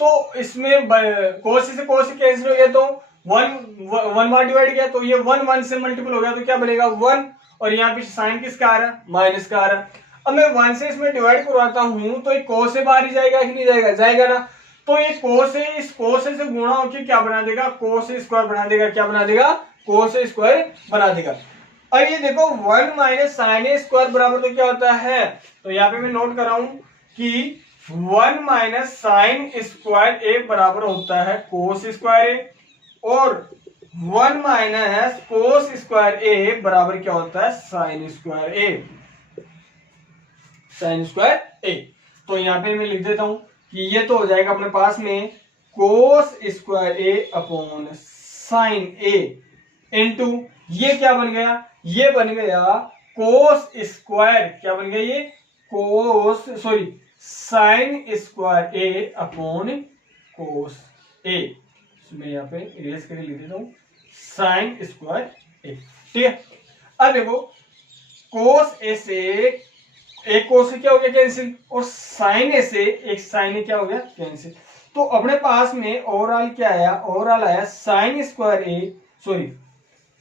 तो इसमें कोस ए से कोस ए कैंसिल हो गया, तो 1 बार डिवाइड किया, तो ये 1 से मल्टीपल हो गया, तो क्या बनेगा 1, और यहाँ पे साइन किसका आ रहा है, माइनस का आ रहा है। अब मैं 1 से इसमें डिवाइड करवाता हूं, तो ये कोस ए बाहर ही जाएगा कि नहीं जाएगा, जाएगा ना। तो ये कोस ए इस कोस ए से गुणा होकर क्या बना देगा, कोस ए स्क्वायर बना देगा। क्या बना देगा, कोस ए स्क्वायर बना देगा। अब ये देखो 1 माइनस साइन ए स्क्वायर बराबर तो क्या होता है, तो यहाँ पे मैं नोट कर रहा हूं कि 1 माइनस साइन स्क्वायर ए बराबर होता है कोस स्क्वायर ए, और 1 माइनस कोस स्क्वायर ए बराबर क्या होता है, sign square A, sign square A. तो यहां पे मैं लिख देता हूं कि ये तो हो जाएगा अपने पास में कोस square A upon sign A into ये क्या बन गया, ये बन गया कोस स्क्वायर, क्या बन गया ये कोस sorry sine square A upon कोस ए। मैं यहाँ पे इरेज करके लिख देता हूं साइन स्क्वायर ए, ठीक है। अब देखो कोस ए से एक कोस से क्या हो गया कैंसिल, और साइन ए से एक साइन ए क्या हो गया कैंसिल। तो अपने पास में ओवरऑल क्या आया, ओवरऑल आया साइन स्क्वायर ए सॉरी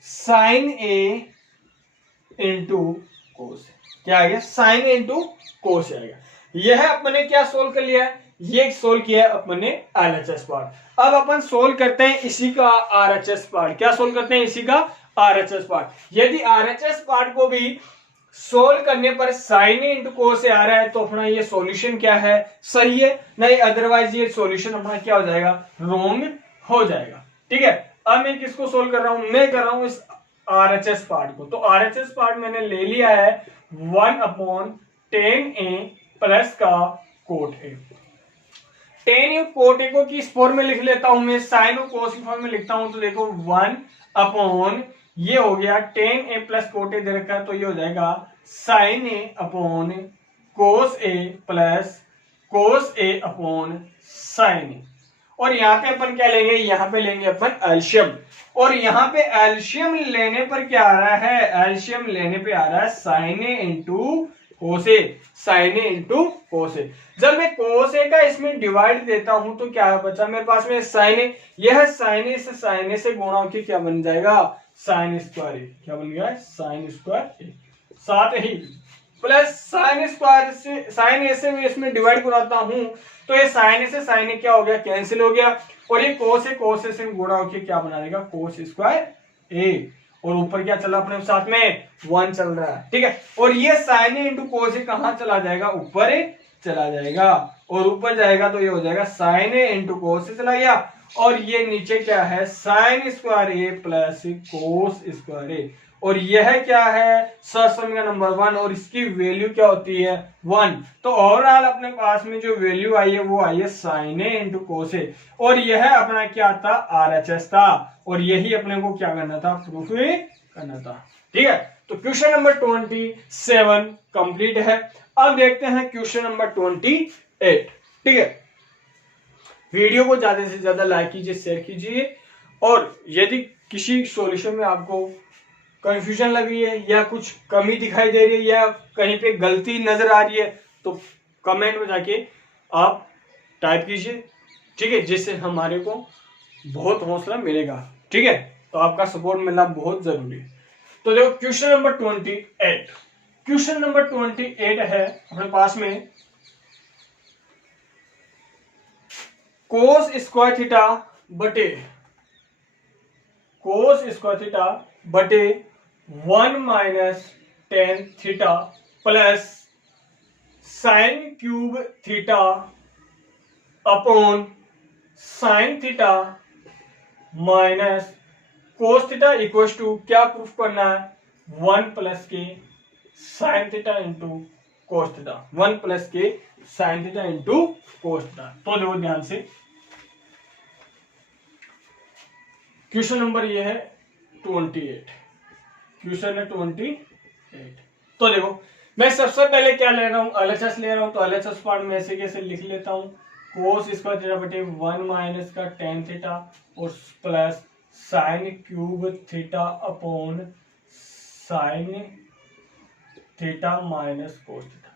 साइन ए इंटू कोस, क्या आ गया साइन ए इंटू कोस आएगा। यह अपने क्या सोल्व कर लिया है, ये सोल्व किया है अपने एलएचएस पार्ट। अब अपन सोल्व करते हैं इसी का आरएचएस पार्ट। क्या सोल्व करते हैं, इसी का आरएचएस पार्ट। यदि आरएचएस पार्ट को भी सोल्व करने पर साइन ए इंटू कोस से आ रहा है तो अपना ये सॉल्यूशन क्या है, सही है, नहीं अदरवाइज ये सॉल्यूशन अपना क्या हो जाएगा, रॉन्ग हो जाएगा, ठीक है। अब मैं किसको सोल्व कर रहा हूं, मैं कर रहा हूं इस आरएचएस पार्ट को। तो आरएचएस पार्ट मैंने ले लिया है 1/10a प्लस का cot A. Ten A cot A को किस फॉर्म में लिख लेता हूं मैं, साइन और कोस की फॉर्म में लिखता हूं। तो देखो 1 ये हो गया 10a प्लस कोट ए दे रखा है तो ये हो जाएगा sign A upon cos A plus cos A upon sign ए। और यहाँ पे अपन क्या लेंगे, यहाँ पे लेंगे अपन एल्शियम। और यहाँ पे एल्शियम लेने पर क्या आ रहा है, एल्शियम लेने पे आ रहा है साइन ए इंटू कोस ए, साइन ए इंटू कोस ए। जब मैं कोस ए का इसमें डिवाइड देता हूं तो क्या बचा मेरे पास में साइन ए, यह साइन ए से गुणा होकर क्या बन जाएगा साइन स्क्वायर ए, क्या बन गया साइन स्क्वायर ए। साथ ही प्लस साइन स्क्वायर से साइन ए से मैं इसमें डिवाइड कराता हूं तो ये साइन ए से साइन ए क्या हो गया कैंसिल हो गया, और ये कोस ए से गुणा होकर क्या बना देगा कोस स्क्वायर ए। और ऊपर क्या चल रहा अपने साथ में 1 चल रहा है, ठीक है। और ये साइन ए इंटू कोस ए कहां चला जाएगा, ऊपर चला जाएगा, और ऊपर जाएगा तो ये हो जाएगा साइन ए इंटू कोस ए चला गया, और ये नीचे क्या है sign square A plus cos square A. और यह क्या है समीकरण नंबर 1, और इसकी वैल्यू क्या होती है 1। तो ओवरऑल अपने पास में जो वैल्यू आई है वो आई है साइन ए इंटू कोस ए, और यह अपना क्या था आरएचएस था, और यही अपने को क्या करना था प्रूफ करना था, ठीक है। तो क्वेश्चन नंबर 27 कंप्लीट है। अब देखते हैं क्वेश्चन नंबर 28, ठीक है। वीडियो को ज्यादा से ज्यादा लाइक कीजिए, शेयर कीजिए, और यदि किसी सॉल्यूशन में आपको कंफ्यूजन लग रही है या कुछ कमी दिखाई दे रही है या कहीं पे गलती नजर आ रही है तो कमेंट में जाके आप टाइप कीजिए, ठीक है, जिससे हमारे को बहुत हौसला मिलेगा, ठीक है। तो आपका सपोर्ट मिलना बहुत जरूरी है। तो देखो क्वेश्चन नंबर 28, क्वेश्चन नंबर 28 है अपने पास में कोस स्क्वायर थीटा बटे कोस स्क्वायर थीटा बटे 1 minus tan theta plus sine cube theta upon sine theta minus cos theta equal to क्या प्रूफ करना है 1 प्लस के sine theta into cos theta, 1 plus के sine theta into cos theta. तो देखो ध्यान से क्वेश्चन नंबर ये है 28, क्वेश्चन है 28। तो देखो मैं सबसे पहले क्या ले रहा हूं एलएचएस ले रहा हूं, तो एलएचएस पार्ट में ऐसे कैसे लिख लेता हूं कोस स्क्वायर थीटा बटे 1 माइनस का टेन थीटा और plus sine cube theta upon sine theta minus cos theta.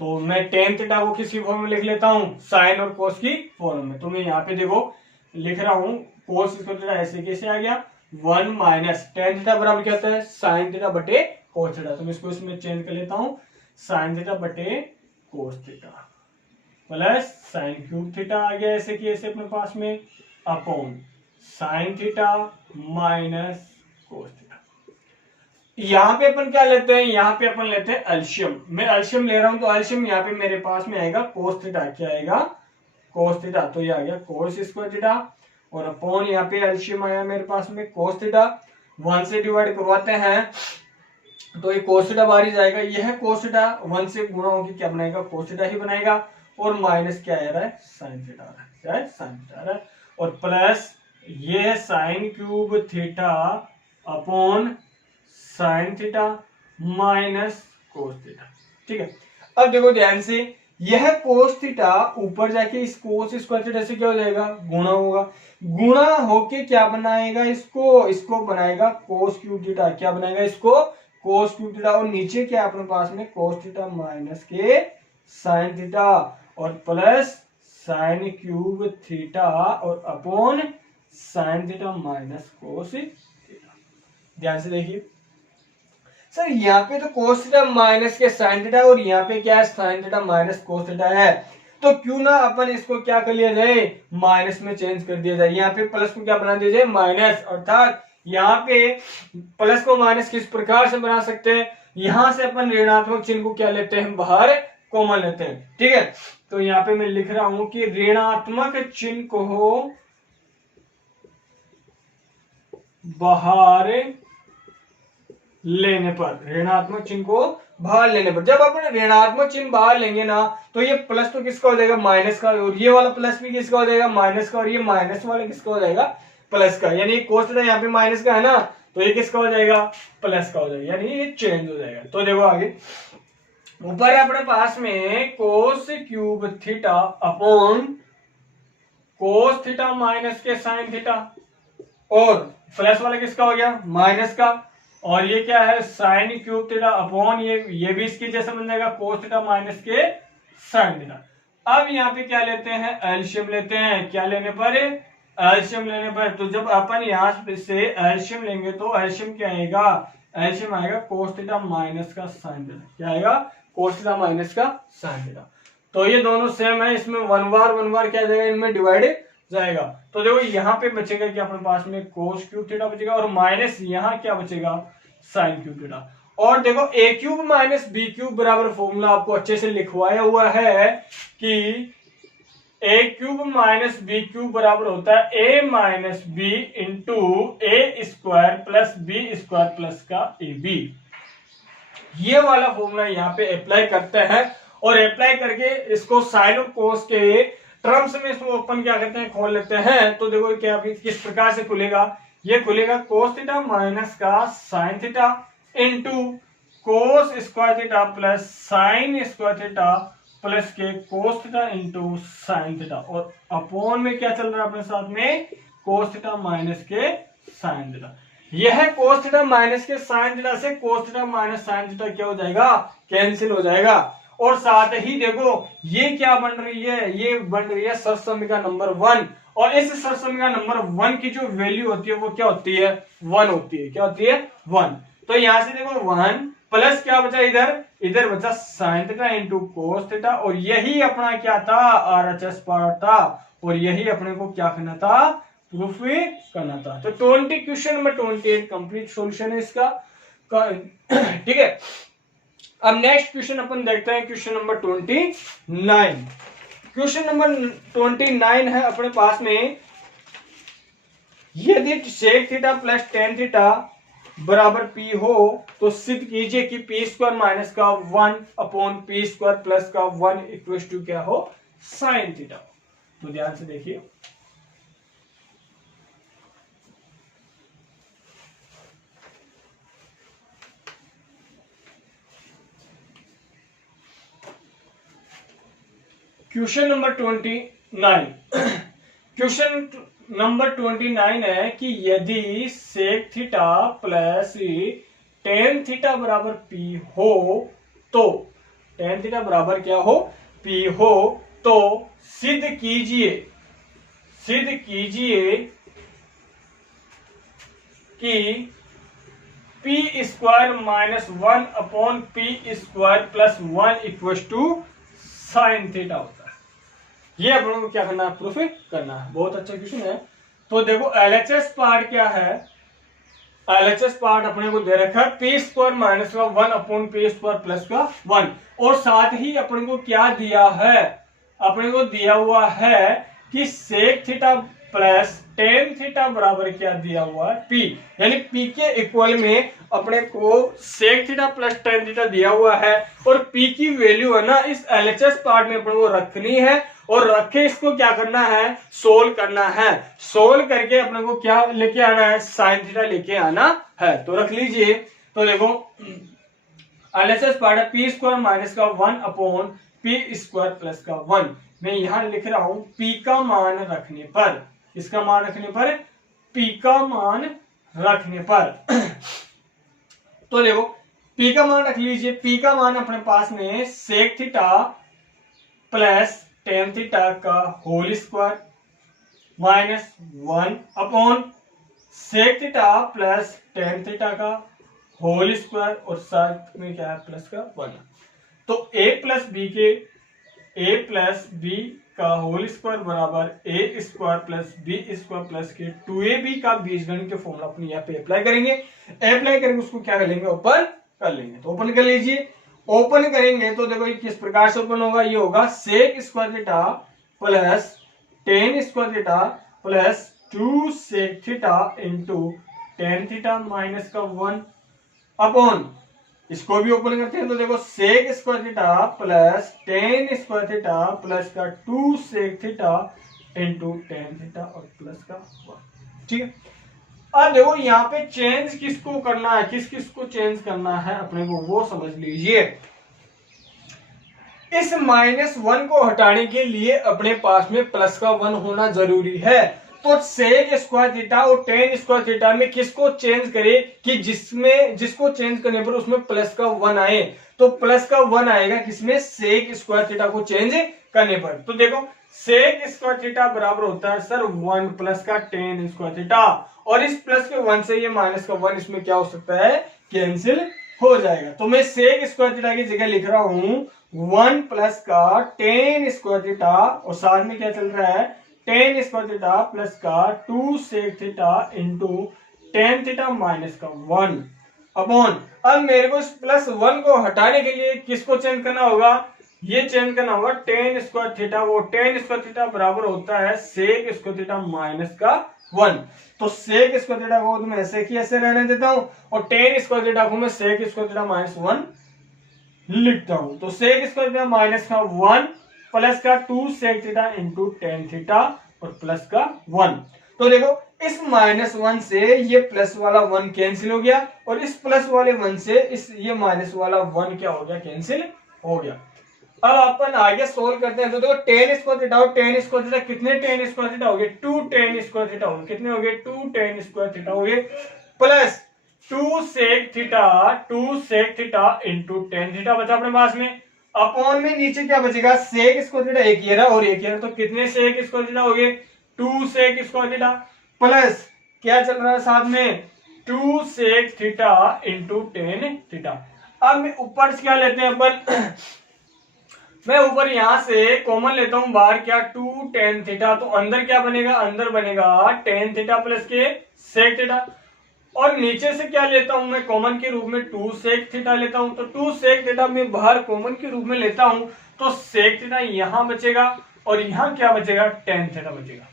तो मैं टेन थीटा को किसकी फॉर्म में लिख लेता हूं साइन और कोस की फॉर्म में। तो मैं यहाँ पे देखो लिख रहा हूं कोस स्क्वायर थीटा ऐसे कैसे आ गया 1 माइनस टेन थीटा बराबर क्या होता है साइन थीटा बटे कोस थीटा। तो मैं इसको इसमें चेंज कर लेता हूं साइन थीटा बटे cos theta plus sine cube theta आ गया ऐसे कि ऐसे अपने पास में upon sine theta minus cos theta. यहाँ पे अपन क्या लेते हैं, यहाँ पे अपन लेते हैं एल्शियम। मैं एल्शियम ले रहा हूं तो एल्शियम यहाँ पे मेरे पास में आएगा कोस थीटा, क्या आएगा कोस थीटा। तो ये आ गया कोस स्क्वायर थीटा और अपॉन यहाँ पे एलसीएम आया मेरे पास में cos थीटा, 1 से डिवाइड करवाते हैं तो ये cos थीटा बाहर ही जाएगा। यह cos थीटा 1 से गुणा होकर क्या बनाएगा, cos थीटा ही बनाएगा। और माइनस क्या आ रहा है, sin थीटा आ रहा है, क्या है, sin थीटा आ रहा है। और प्लस ये sin cube theta upon sin theta minus cos theta. ठीक है, अब देखो ध्यान से, यह cos थीटा ऊपर जाके इस cos स्क्वायर थीटा से क्या हो जाएगा, गुणा होगा। गुणा होके क्या बनाएगा, इसको बनाएगा cos क्यूब थीटा। क्या बनाएगा, इसको cos क्यूब थीटा। और नीचे क्या अपने पास में cos थीटा माइनस के sin थीटा और प्लस sin क्यूब थीटा और upon sin theta minus cos theta. ध्यान से देखिए सर, यहाँ पे तो cos थीटा माइनस के sin थीटा और यहाँ पे क्या है, sin theta minus cos theta है। तो क्यों ना अपन इसको क्या कर लिया जाए, माइनस में चेंज कर दिया जाए। यहाँ पे प्लस को क्या बना दिया जाए, माइनस। अर्थात यहाँ पे प्लस को माइनस किस प्रकार से बना सकते हैं, यहाँ से अपन ऋणात्मक चिन्ह को क्या लेते हैं, बाहर कॉमन लेते हैं। ठीक है, तो यहाँ पे मैं लिख रहा हूं कि ऋणात्मक चिन्ह को बाहर लेने पर, ऋणात्मक चिन्ह को बाहर लेने पर, जब अपन ऋणात्मक चिन्ह बाहर लेंगे ना तो ये प्लस तो किसका हो जाएगा, माइनस का। और ये वाला प्लस भी किसका हो जाएगा, माइनस का। और ये माइनस वाला किसका हो जाएगा, प्लस का। यानी cos थीटा यहाँ पे माइनस का है ना, तो ये किसका हो जाएगा, प्लस का हो जाएगा। यानी ये चेंज हो जाएगा। तो देखो आगे ऊपर है अपने पास में cos cube theta upon cos theta minus के sin थीटा और प्लस वाला किसका हो गया, माइनस का। और ये क्या है, sin क्यूब थीटा अपॉन ये भी इसके जैसा बन जाएगा cos थीटा माइनस के sin थीटा। अब यहाँ पे क्या लेते हैं, एलसीएम लेते हैं। क्या लेने पर, एलसीएम लेने पर। तो जब अपन यहाँ से एलसीएम लेंगे तो एलसीएम क्या आएगा, एलसीएम आएगा cos थीटा माइनस का sin थीटा। क्या आएगा, cos थीटा माइनस का sin थीटा। तो ये दोनों सेम है, इसमें वन बार क्या जाएगा, इनमें डिवाइड जाएगा। तो देखो यहाँ पे बचेगा कि अपने पास में cos क्यूब थीटा बचेगा और माइनस यहाँ क्या बचेगा, sin क्यूब थीटा। और देखो a cube minus B cube बराबर फॉर्मूला आपको अच्छे से लिखवाया हुआ है कि a cube minus B cube बराबर होता है a minus B into A square plus B square plus का ए बी। ये वाला फॉर्मूला यहाँ पे अप्लाई करते हैं और अप्लाई करके इसको साइन और कोस के टर्म्स में इसको अपन क्या करते हैं, खोल लेते हैं। तो देखो क्या किस प्रकार से खुलेगा, ये खुलेगा cos थीटा माइनस का sin theta into cos square theta plus sin square theta plus के cos theta into sin theta और अपॉन में क्या चल रहा है अपने साथ में, cos थीटा माइनस के sin थीटा। यह cos थीटा माइनस के sin थीटा से cos theta minus sin theta क्या हो जाएगा, कैंसिल हो जाएगा। और साथ ही देखो ये क्या बन रही है, ये बन रही है सरसमीका नंबर 1। और इस सरसमीका नंबर 1 की जो वैल्यू होती है वो क्या होती है, 1 होती है। क्या होती है, 1। तो यहां से देखो 1 प्लस क्या बचा, इधर बचा sin theta into cos theta. और यही अपना क्या था, RHS पार्ट था और यही अपने को क्या करना था, प्रूफ करना था। तो 20 क्वेश्चन नंबर 28 कंप्लीट सॉल्यूशन है इसका। ठीक है, अब नेक्स्ट क्वेश्चन अपन देखते हैं, क्वेश्चन नंबर 29। क्वेश्चन नंबर 29 है अपने पास में, यदि sec theta plus tan theta बराबर p हो तो सिद्ध कीजिए कि p स्क्वायर माइनस का 1 अपॉन p स्क्वायर प्लस का 1 इक्वल टू क्या हो, sin थीटा। तो ध्यान से देखिए, क्वेश्चन नंबर 29। क्वेश्चन नंबर 29 है कि यदि sec theta plus tan theta बराबर p हो तो, tan थीटा बराबर क्या हो, p हो तो सिद्ध कीजिए कि p square minus 1 upon p square plus 1 equal to sin theta होता है। ये अपन को क्या करना है, प्रूफ करना है। बहुत अच्छा क्वेश्चन है। तो देखो LHS पार्ट क्या है, LHS पार्ट अपने को दे रखा है p स्क्वायर माइनस का 1 अपॉन p स्क्वायर प्लस का 1। और साथ ही अपने को क्या दिया है, अपने को दिया हुआ है कि sec theta plus tan theta बराबर क्या दिया हुआ है पी, यानी पी के इक्वल में अपने को sec theta plus tan theta दिया हुआ है और पी की वैल्यू है ना इस एलएचएस पार्ट में अपने को रखनी है और रखे इसको क्या करना है सोल्व करना है। सोल्व करके अपने को क्या लेके आना है साइन थीटा लेके आना है। तो रख लीजिए, तो देखो एलएचएस पार्ट है पी स्क्वायर माइनस का 1 अपॉन पी स्क्वायर प्लस का 1। मैं यहां लिख रहा हूं पी का मान रखने पर, इसका मान रखने पर, पी का मान रखने पर तो देखो पी का मान रख लीजिए। पी का मान अपने पास में sec theta plus tan theta का whole square minus 1 upon sec theta plus tan theta का होल स्क्वायर और साथ में क्या है प्लस का 1। तो a प्लस बी का होल स्क्वायर बराबर a square plus B square plus के 2ab का बीजगणित के फॉर्मूला अपने यहाँ पे अप्लाई करेंगे। अप्लाई करेंगे उसको क्या कर लेंगे ओपन कर लेंगे। तो ओपन कर लीजिए। ओपन करेंगे तो देखो ये किस प्रकार से ओपन होगा, ये होगा sec square theta plus tan square theta plus 2 sec theta into tan theta minus का 1 अपॉन, इसको भी ओपन करते हैं तो देखो sec square theta plus tan square theta plus का 2 sec theta into tan theta और प्लस का 1। ठीक है, अब देखो यहाँ पे चेंज किसको करना है, किस किस को चेंज करना है अपने को वो समझ लीजिए। इस -1 को हटाने के लिए अपने पास में प्लस का 1 होना जरूरी है। तो सेक स्क्वायर थीटा और टेन स्क्वायर थीटा में किसको चेंज करे कि जिसको चेंज करने पर उसमें प्लस का 1 आए। तो प्लस का 1 आएगा किसमें सेक स्क्वायर थीटा को चेंज करने पर। तो देखो सेक स्क्वायर थीटा बराबर होता है सर 1 प्लस का टेन स्क्वायर थीटा और इस प्लस के 1 से ये माइनस का 1 इसमें क्या हो सकता है कैंसिल हो जाएगा। तो मैं सेक स्क्वायर थीटा की जगह लिख रहा हूं 1 प्लस का टेन स्क्वायर थीटा और साथ में क्या चल रहा है टेन स्क्वायर थीटा प्लस का 2 sec theta into tan theta minus का 1 अपॉन। अब मेरे को इस प्लस 1 को हटाने के लिए किसको चेंज करना होगा, ये चेंज करना होगा टेन स्क्वायर थीटा। वो टेन स्क्वायर थीटा बराबर होता है सेक स्क्वायर थीटा माइनस का 1। तो सेक स्क्वायर थीटा को मैं ऐसे की ऐसे रहने देता हूं और टेन स्क्वायर थीटा को मैं सेक स्क्वायर थीटा माइनस 1 लिखता हूं। तो सेक स्क्वायर थीटा माइनस का 1 प्लस का 2 sec theta into tan theta और प्लस का 1। तो देखो इस -1 से ये प्लस वाला 1 कैंसिल हो गया और इस प्लस वाले 1 से इस ये माइनस वाला 1 क्या हो गया कैंसिल हो गया। अब अपन आगे सोल्व करते हैं। तो देखो टेन स्क्वायर थीटा और टेन स्क्वायर थीटा कितने टेन स्क्वायर थीटा हो गए 2 टेन स्क्वायर थीटा हो गए, कितने हो गए 2 टेन स्क्वायर थीटा हो गए plus 2 sec theta into tan theta बचा अपने पास में अपॉन में नीचे क्या बचेगा सेक स्क्वायर थीटा एक ये रहा और एक ये रहा। तो कितने सेक स्क्वायर थीटा हो गए 2 सेक स्क्वायर थीटा प्लस क्या चल रहा है साथ में 2 sec theta into tan theta. अब मैं ऊपर से क्या लेते हैं अपन मैं ऊपर यहां से कॉमन लेता हूं बाहर क्या 2 टेन थीटा। तो अंदर क्या बनेगा, अंदर बनेगा टेन थीटा प्लस के सेक थीटा और नीचे से क्या लेता हूं मैं कॉमन के रूप में 2 सेक थीटा लेता हूं। तो 2 सेक थीटा में बाहर कॉमन के रूप में लेता हूं तो सेक थीटा यहां बचेगा और यहां क्या बचेगा टेन थीटा बचेगा।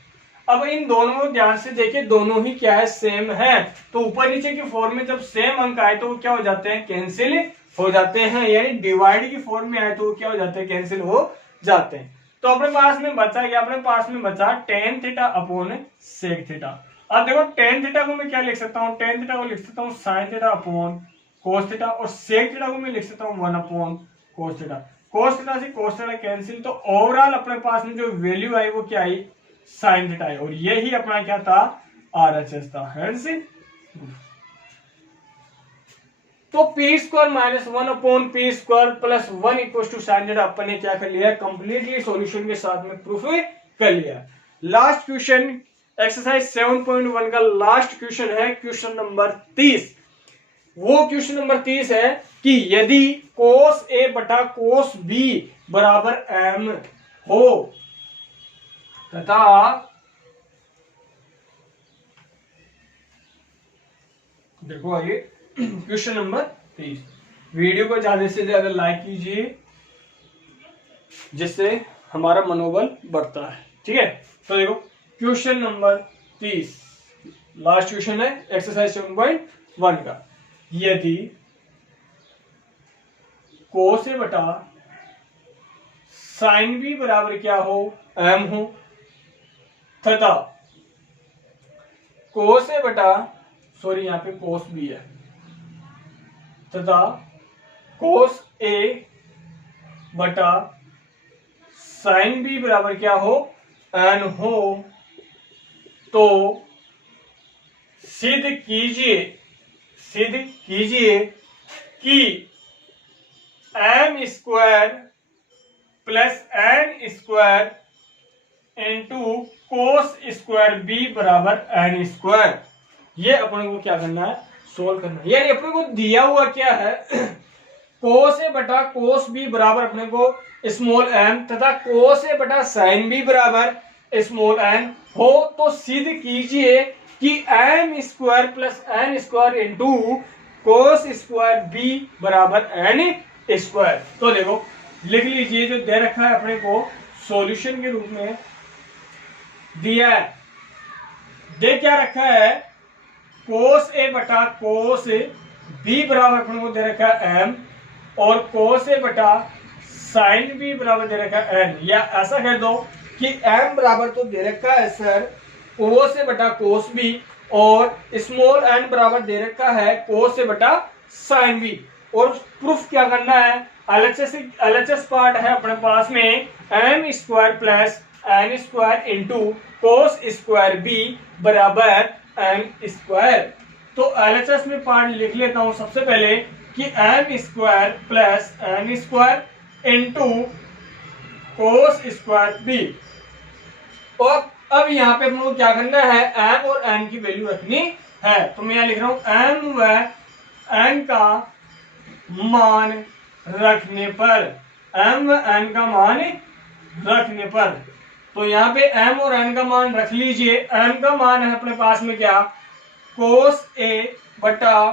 अब इन दोनों को ध्यान से देखिए दोनों ही क्या है सेम है। तो ऊपर नीचे की फॉर्म में जब सेम अंक आए तो वो क्या हो जाते हैं कैंसिल हो जाते हैं, यानी डिवाइड की फॉर्म में आए तो वो क्या हो जाते हैं कैंसिल हो जाते हैं। तो अपने पास में बचा क्या, अपने पास में बचा tan theta upon sec theta. अब देखो टेन थीटा को मैं क्या लिख सकता हूँ, टेन थीटा को लिख सकता हूँ sign theta upon cos theta और सेक थीटा को मैं लिख सकता हूँ 1 upon cos theta. Cos theta से कोस थीटा कैंसिल। तो ओवरऑल अपने पास में जो वैल्यू आई वो क्या आई साइन थीटा आई और यही अपना क्या था आरएचएस था। हेंस तो P square minus 1 upon P square plus 1 equal to sine theta अपन ने क्या कर लिया है कंप्लीटली सॉल्यूशन के साथ में प्रूफ कर लिया। लास्ट क्वेश्चन एक्सरसाइज 7.1 का लास्ट क्वेश्चन है क्वेश्चन नंबर 30। वो क्वेश्चन नंबर 30 है कि यदि कोस ए बटा कोस बी बराबर एम हो तथा देखो आइए क्वेश्चन नंबर 30। वीडियो को ज्यादा से ज्यादा लाइक कीजिए जिससे हमारा मनोबल बढ़ता है। ठीक है, तो देखो क्वेश्चन नंबर 30 लास्ट क्वेश्चन है एक्सरसाइज 7.1 का। यदि कोस ए बटा साइन बी बराबर क्या हो एम हो तथा कोस ए बटा सॉरी यहाँ पे कोस बी है तथा कोस ए बटा साइन बी बराबर क्या हो एन हो तो सिद्ध कीजिए कि m square plus n square into cos square b बराबर एन स्क्वायर। ये अपने को क्या करना है, सोल्व करना है। यानी अपने को दिया हुआ क्या है, कोस ए बटा कोस बी बराबर अपने को स्मॉल एम तथा कोस ए बटा साइन बी बराबर स्मॉल एन हो तो सिद्ध कीजिए कि m square plus n square into cos square b बराबर एन स्क्वायर। तो देखो लिख लीजिए, जो दे रखा है अपने को सॉल्यूशन के रूप में दिया है। दे क्या रखा है, कोस ए बटा कोस बी बराबर अपने को दे रखा है एम और कोस ए बटा साइन बी बराबर दे रखा है एन। या ऐसा कह दो कि एम बराबर तो दे रखा है सर कोस ए बटा कोस बी और स्मॉल एन बराबर दे रखा है कोस ए बटा साइन बी। और प्रूफ क्या करना है, एलएचएस पार्ट है अपने पास में m square plus n square into cos square b बराबर एन स्क्वायर। तो एलएचएस में पार्ट लिख लेता हूं सबसे पहले कि m square plus n square into cos square b. और अब यहाँ पे हमको क्या करना है, एम और एन की वैल्यू रखनी है। तो मैं यहाँ लिख रहा हूं एम व एन का मान रखने पर, एम व एन का मान रखने पर। तो यहाँ पे एम और एन का मान रख लीजिए। एम का मान है अपने पास में क्या, कोस ए बटा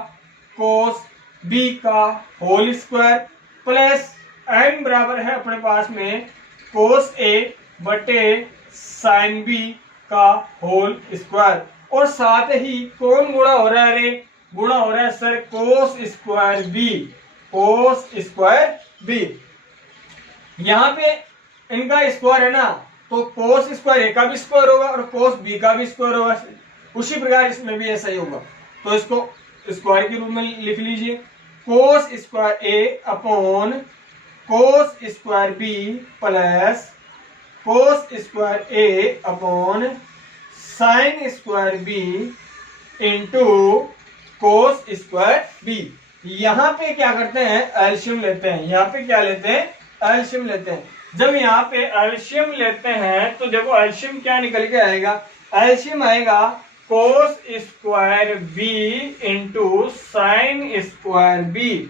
कोस बी का होल स्क्वायर प्लस एन बराबर है अपने पास में कोस ए बटे साइन बी का होल स्क्वायर। और साथ ही कौन गुणा हो रहा है, रे गुणा हो रहा है sir cos square b, cos square B. यहाँ पे इनका स्क्वायर है ना, तो कोस स्क्वायर ए का भी स्क्वायर होगा और कोस बी का भी स्क्वायर होगा। उसी प्रकार इसमें भी ऐसा ही होगा। तो इसको स्क्वायर के रूप में लिख लीजिए, cos square A upon cos square B plus cos square A upon sine square B into cos square B. यहाँ पे क्या करते हैं, एलसीएम लेते हैं। यहाँ पे क्या लेते हैं, एलसीएम लेते हैं। जब यहाँ पे एलसीएम लेते हैं तो देखो एलसीएम क्या निकल के आएगा, एलसीएम आएगा cos square B into sine square b.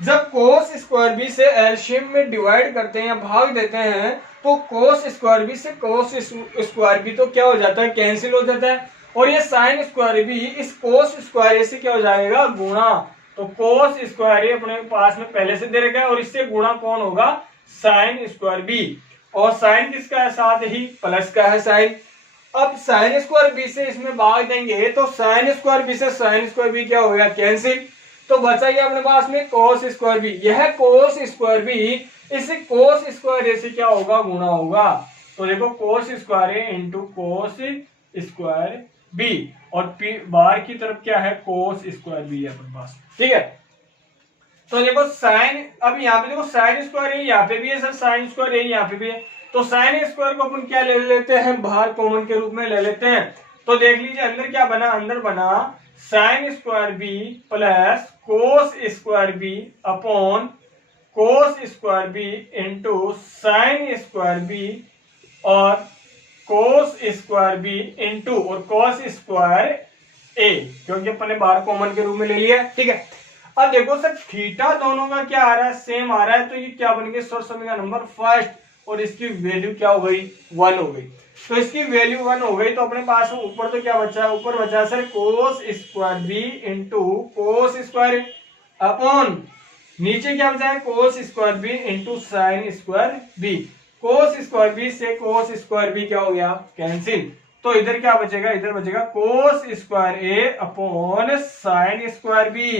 जब कोस स्क्वायर बी से एलसीएम में डिवाइड करते हैं या भाग देते हैं तो कोस स्क्वायर बी से कोस स्क्वायर बी तो क्या हो जाता है, कैंसिल हो जाता है। और ये साइन स्क्वायर बी इस कोस स्क्वायर ए से क्या हो जाएगा, गुणा। तो कोस स्क्वायर ए अपने पास में पहले से दे रखा है और इससे गुणा कौन होगा, साइन स्क्वायर बी। और साइन किसका है, साथ ही प्लस का है साइन। अब साइन स्क्वायर बी से इसमें भाग देंगे तो साइन स्क्वायर बी से साइन स्क्वायर बी क्या हो गया, कैंसिल। तो बचा ये अपने पास में कोस स्क्वायर बी। यह कोस स्क्वायर बी इस कोस स्क्वायर ए से क्या होगा, गुणा होगा। तो देखो कोस स्क्वायर ए इंटू कोस स्क्वायर बी और बाहर की तरफ क्या है, कोस स्क्वायर बी है अपने पास, ठीक है। तो देखो साइन, अब यहाँ पे देखो साइन स्क्वायर ए यहाँ पे भी है सर, साइन स्क्वायर ए यहाँ पे भी है। तो साइन स्क्वायर को अपन क्या ले लेते हैं, बाहर कॉमन के रूप में ले लेते हैं। तो देख लीजिए अंदर क्या बना, अंदर बना sine square B plus cos square b upon cos square B into sine square b और कोस स्क्वायर बी इंटू और कोस स्क्वायर ए, क्योंकि अपन ने बाहर कॉमन के रूप में ले लिया, ठीक है। अब देखो सर थीटा दोनों का क्या आ रहा है, सेम आ रहा है। तो ये क्या बन गया, सोर्स समीकरण नंबर फर्स्ट और इसकी वैल्यू क्या हो गई, 1 हो गई। तो इसकी वैल्यू 1 हो गई। तो अपने पास ऊपर तो क्या बचा है, ऊपर बचा sir cos square B into cos square अपॉन नीचे क्या बचा है, cos square B into sine square b. Cos square b से कोस स्क्वायर बी क्या हो गया, कैंसिल। तो इधर क्या बचेगा, इधर बचेगा कोस square A upon sine square B.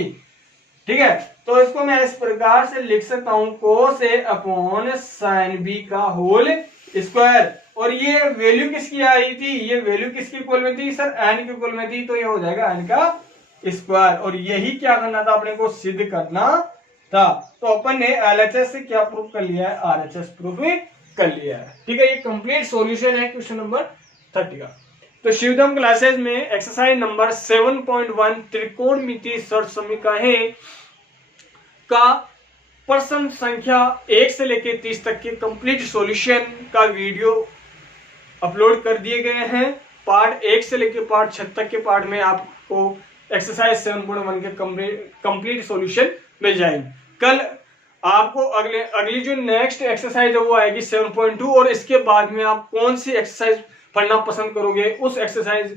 ठीक है, तो इसको मैं इस प्रकार से लिख सकता हूं कोस ए अपॉन साइन बी का होल स्क्वायर। और ये वैल्यू किसकी आई थी, ये वैल्यू किसकी इक्वल में थी सर, एन के इक्वल में थी, तो ये हो जाएगा एन का स्क्वायर। और यही क्या करना था अपने को, सिद्ध करना था। तो अपन ने एलएचएस से क्या प्रूफ कर लिया है, आरएचएस प्रूफ कर लिया है। ठीक है, ये कंप्लीट सॉल्यूशन है क्वेश्चन नंबर 30 का। तो शिवदम क्लासेस में एक्सरसाइज नंबर 7.1 त्रिकोणमितीय सर्व समीकरण का प्रश्न संख्या 1 से लेकर 30 तक के कंप्लीट सॉल्यूशन का वीडियो अपलोड कर दिए गए हैं। पार्ट 1 से लेकर पार्ट 6 तक के पार्ट में आपको एक्सरसाइज 7.1 के कंप्लीट सॉल्यूशन मिल जाएंगे। कल आपको अगली जो नेक्स्ट एक्सरसाइज है वो आएगी 7.2, और इसके बाद में आप कौन सी एक्सरसाइज पढ़ना पसंद करोगे उस एक्सरसाइज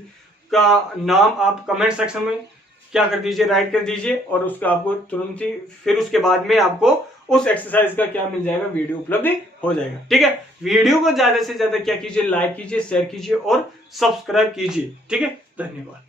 का नाम आप कमेंट सेक्शन में क्या कर दीजिए, राइट कर दीजिए, और उसका आपको तुरंत ही फिर उसके बाद में आपको उस एक्सरसाइज का क्या मिल जाएगा, वीडियो उपलब्ध हो जाएगा। ठीक है, वीडियो को ज्यादा से ज्यादा क्या कीजिए, लाइक कीजिए, शेयर कीजिए और सब्सक्राइब कीजिए। ठीक है, धन्यवाद।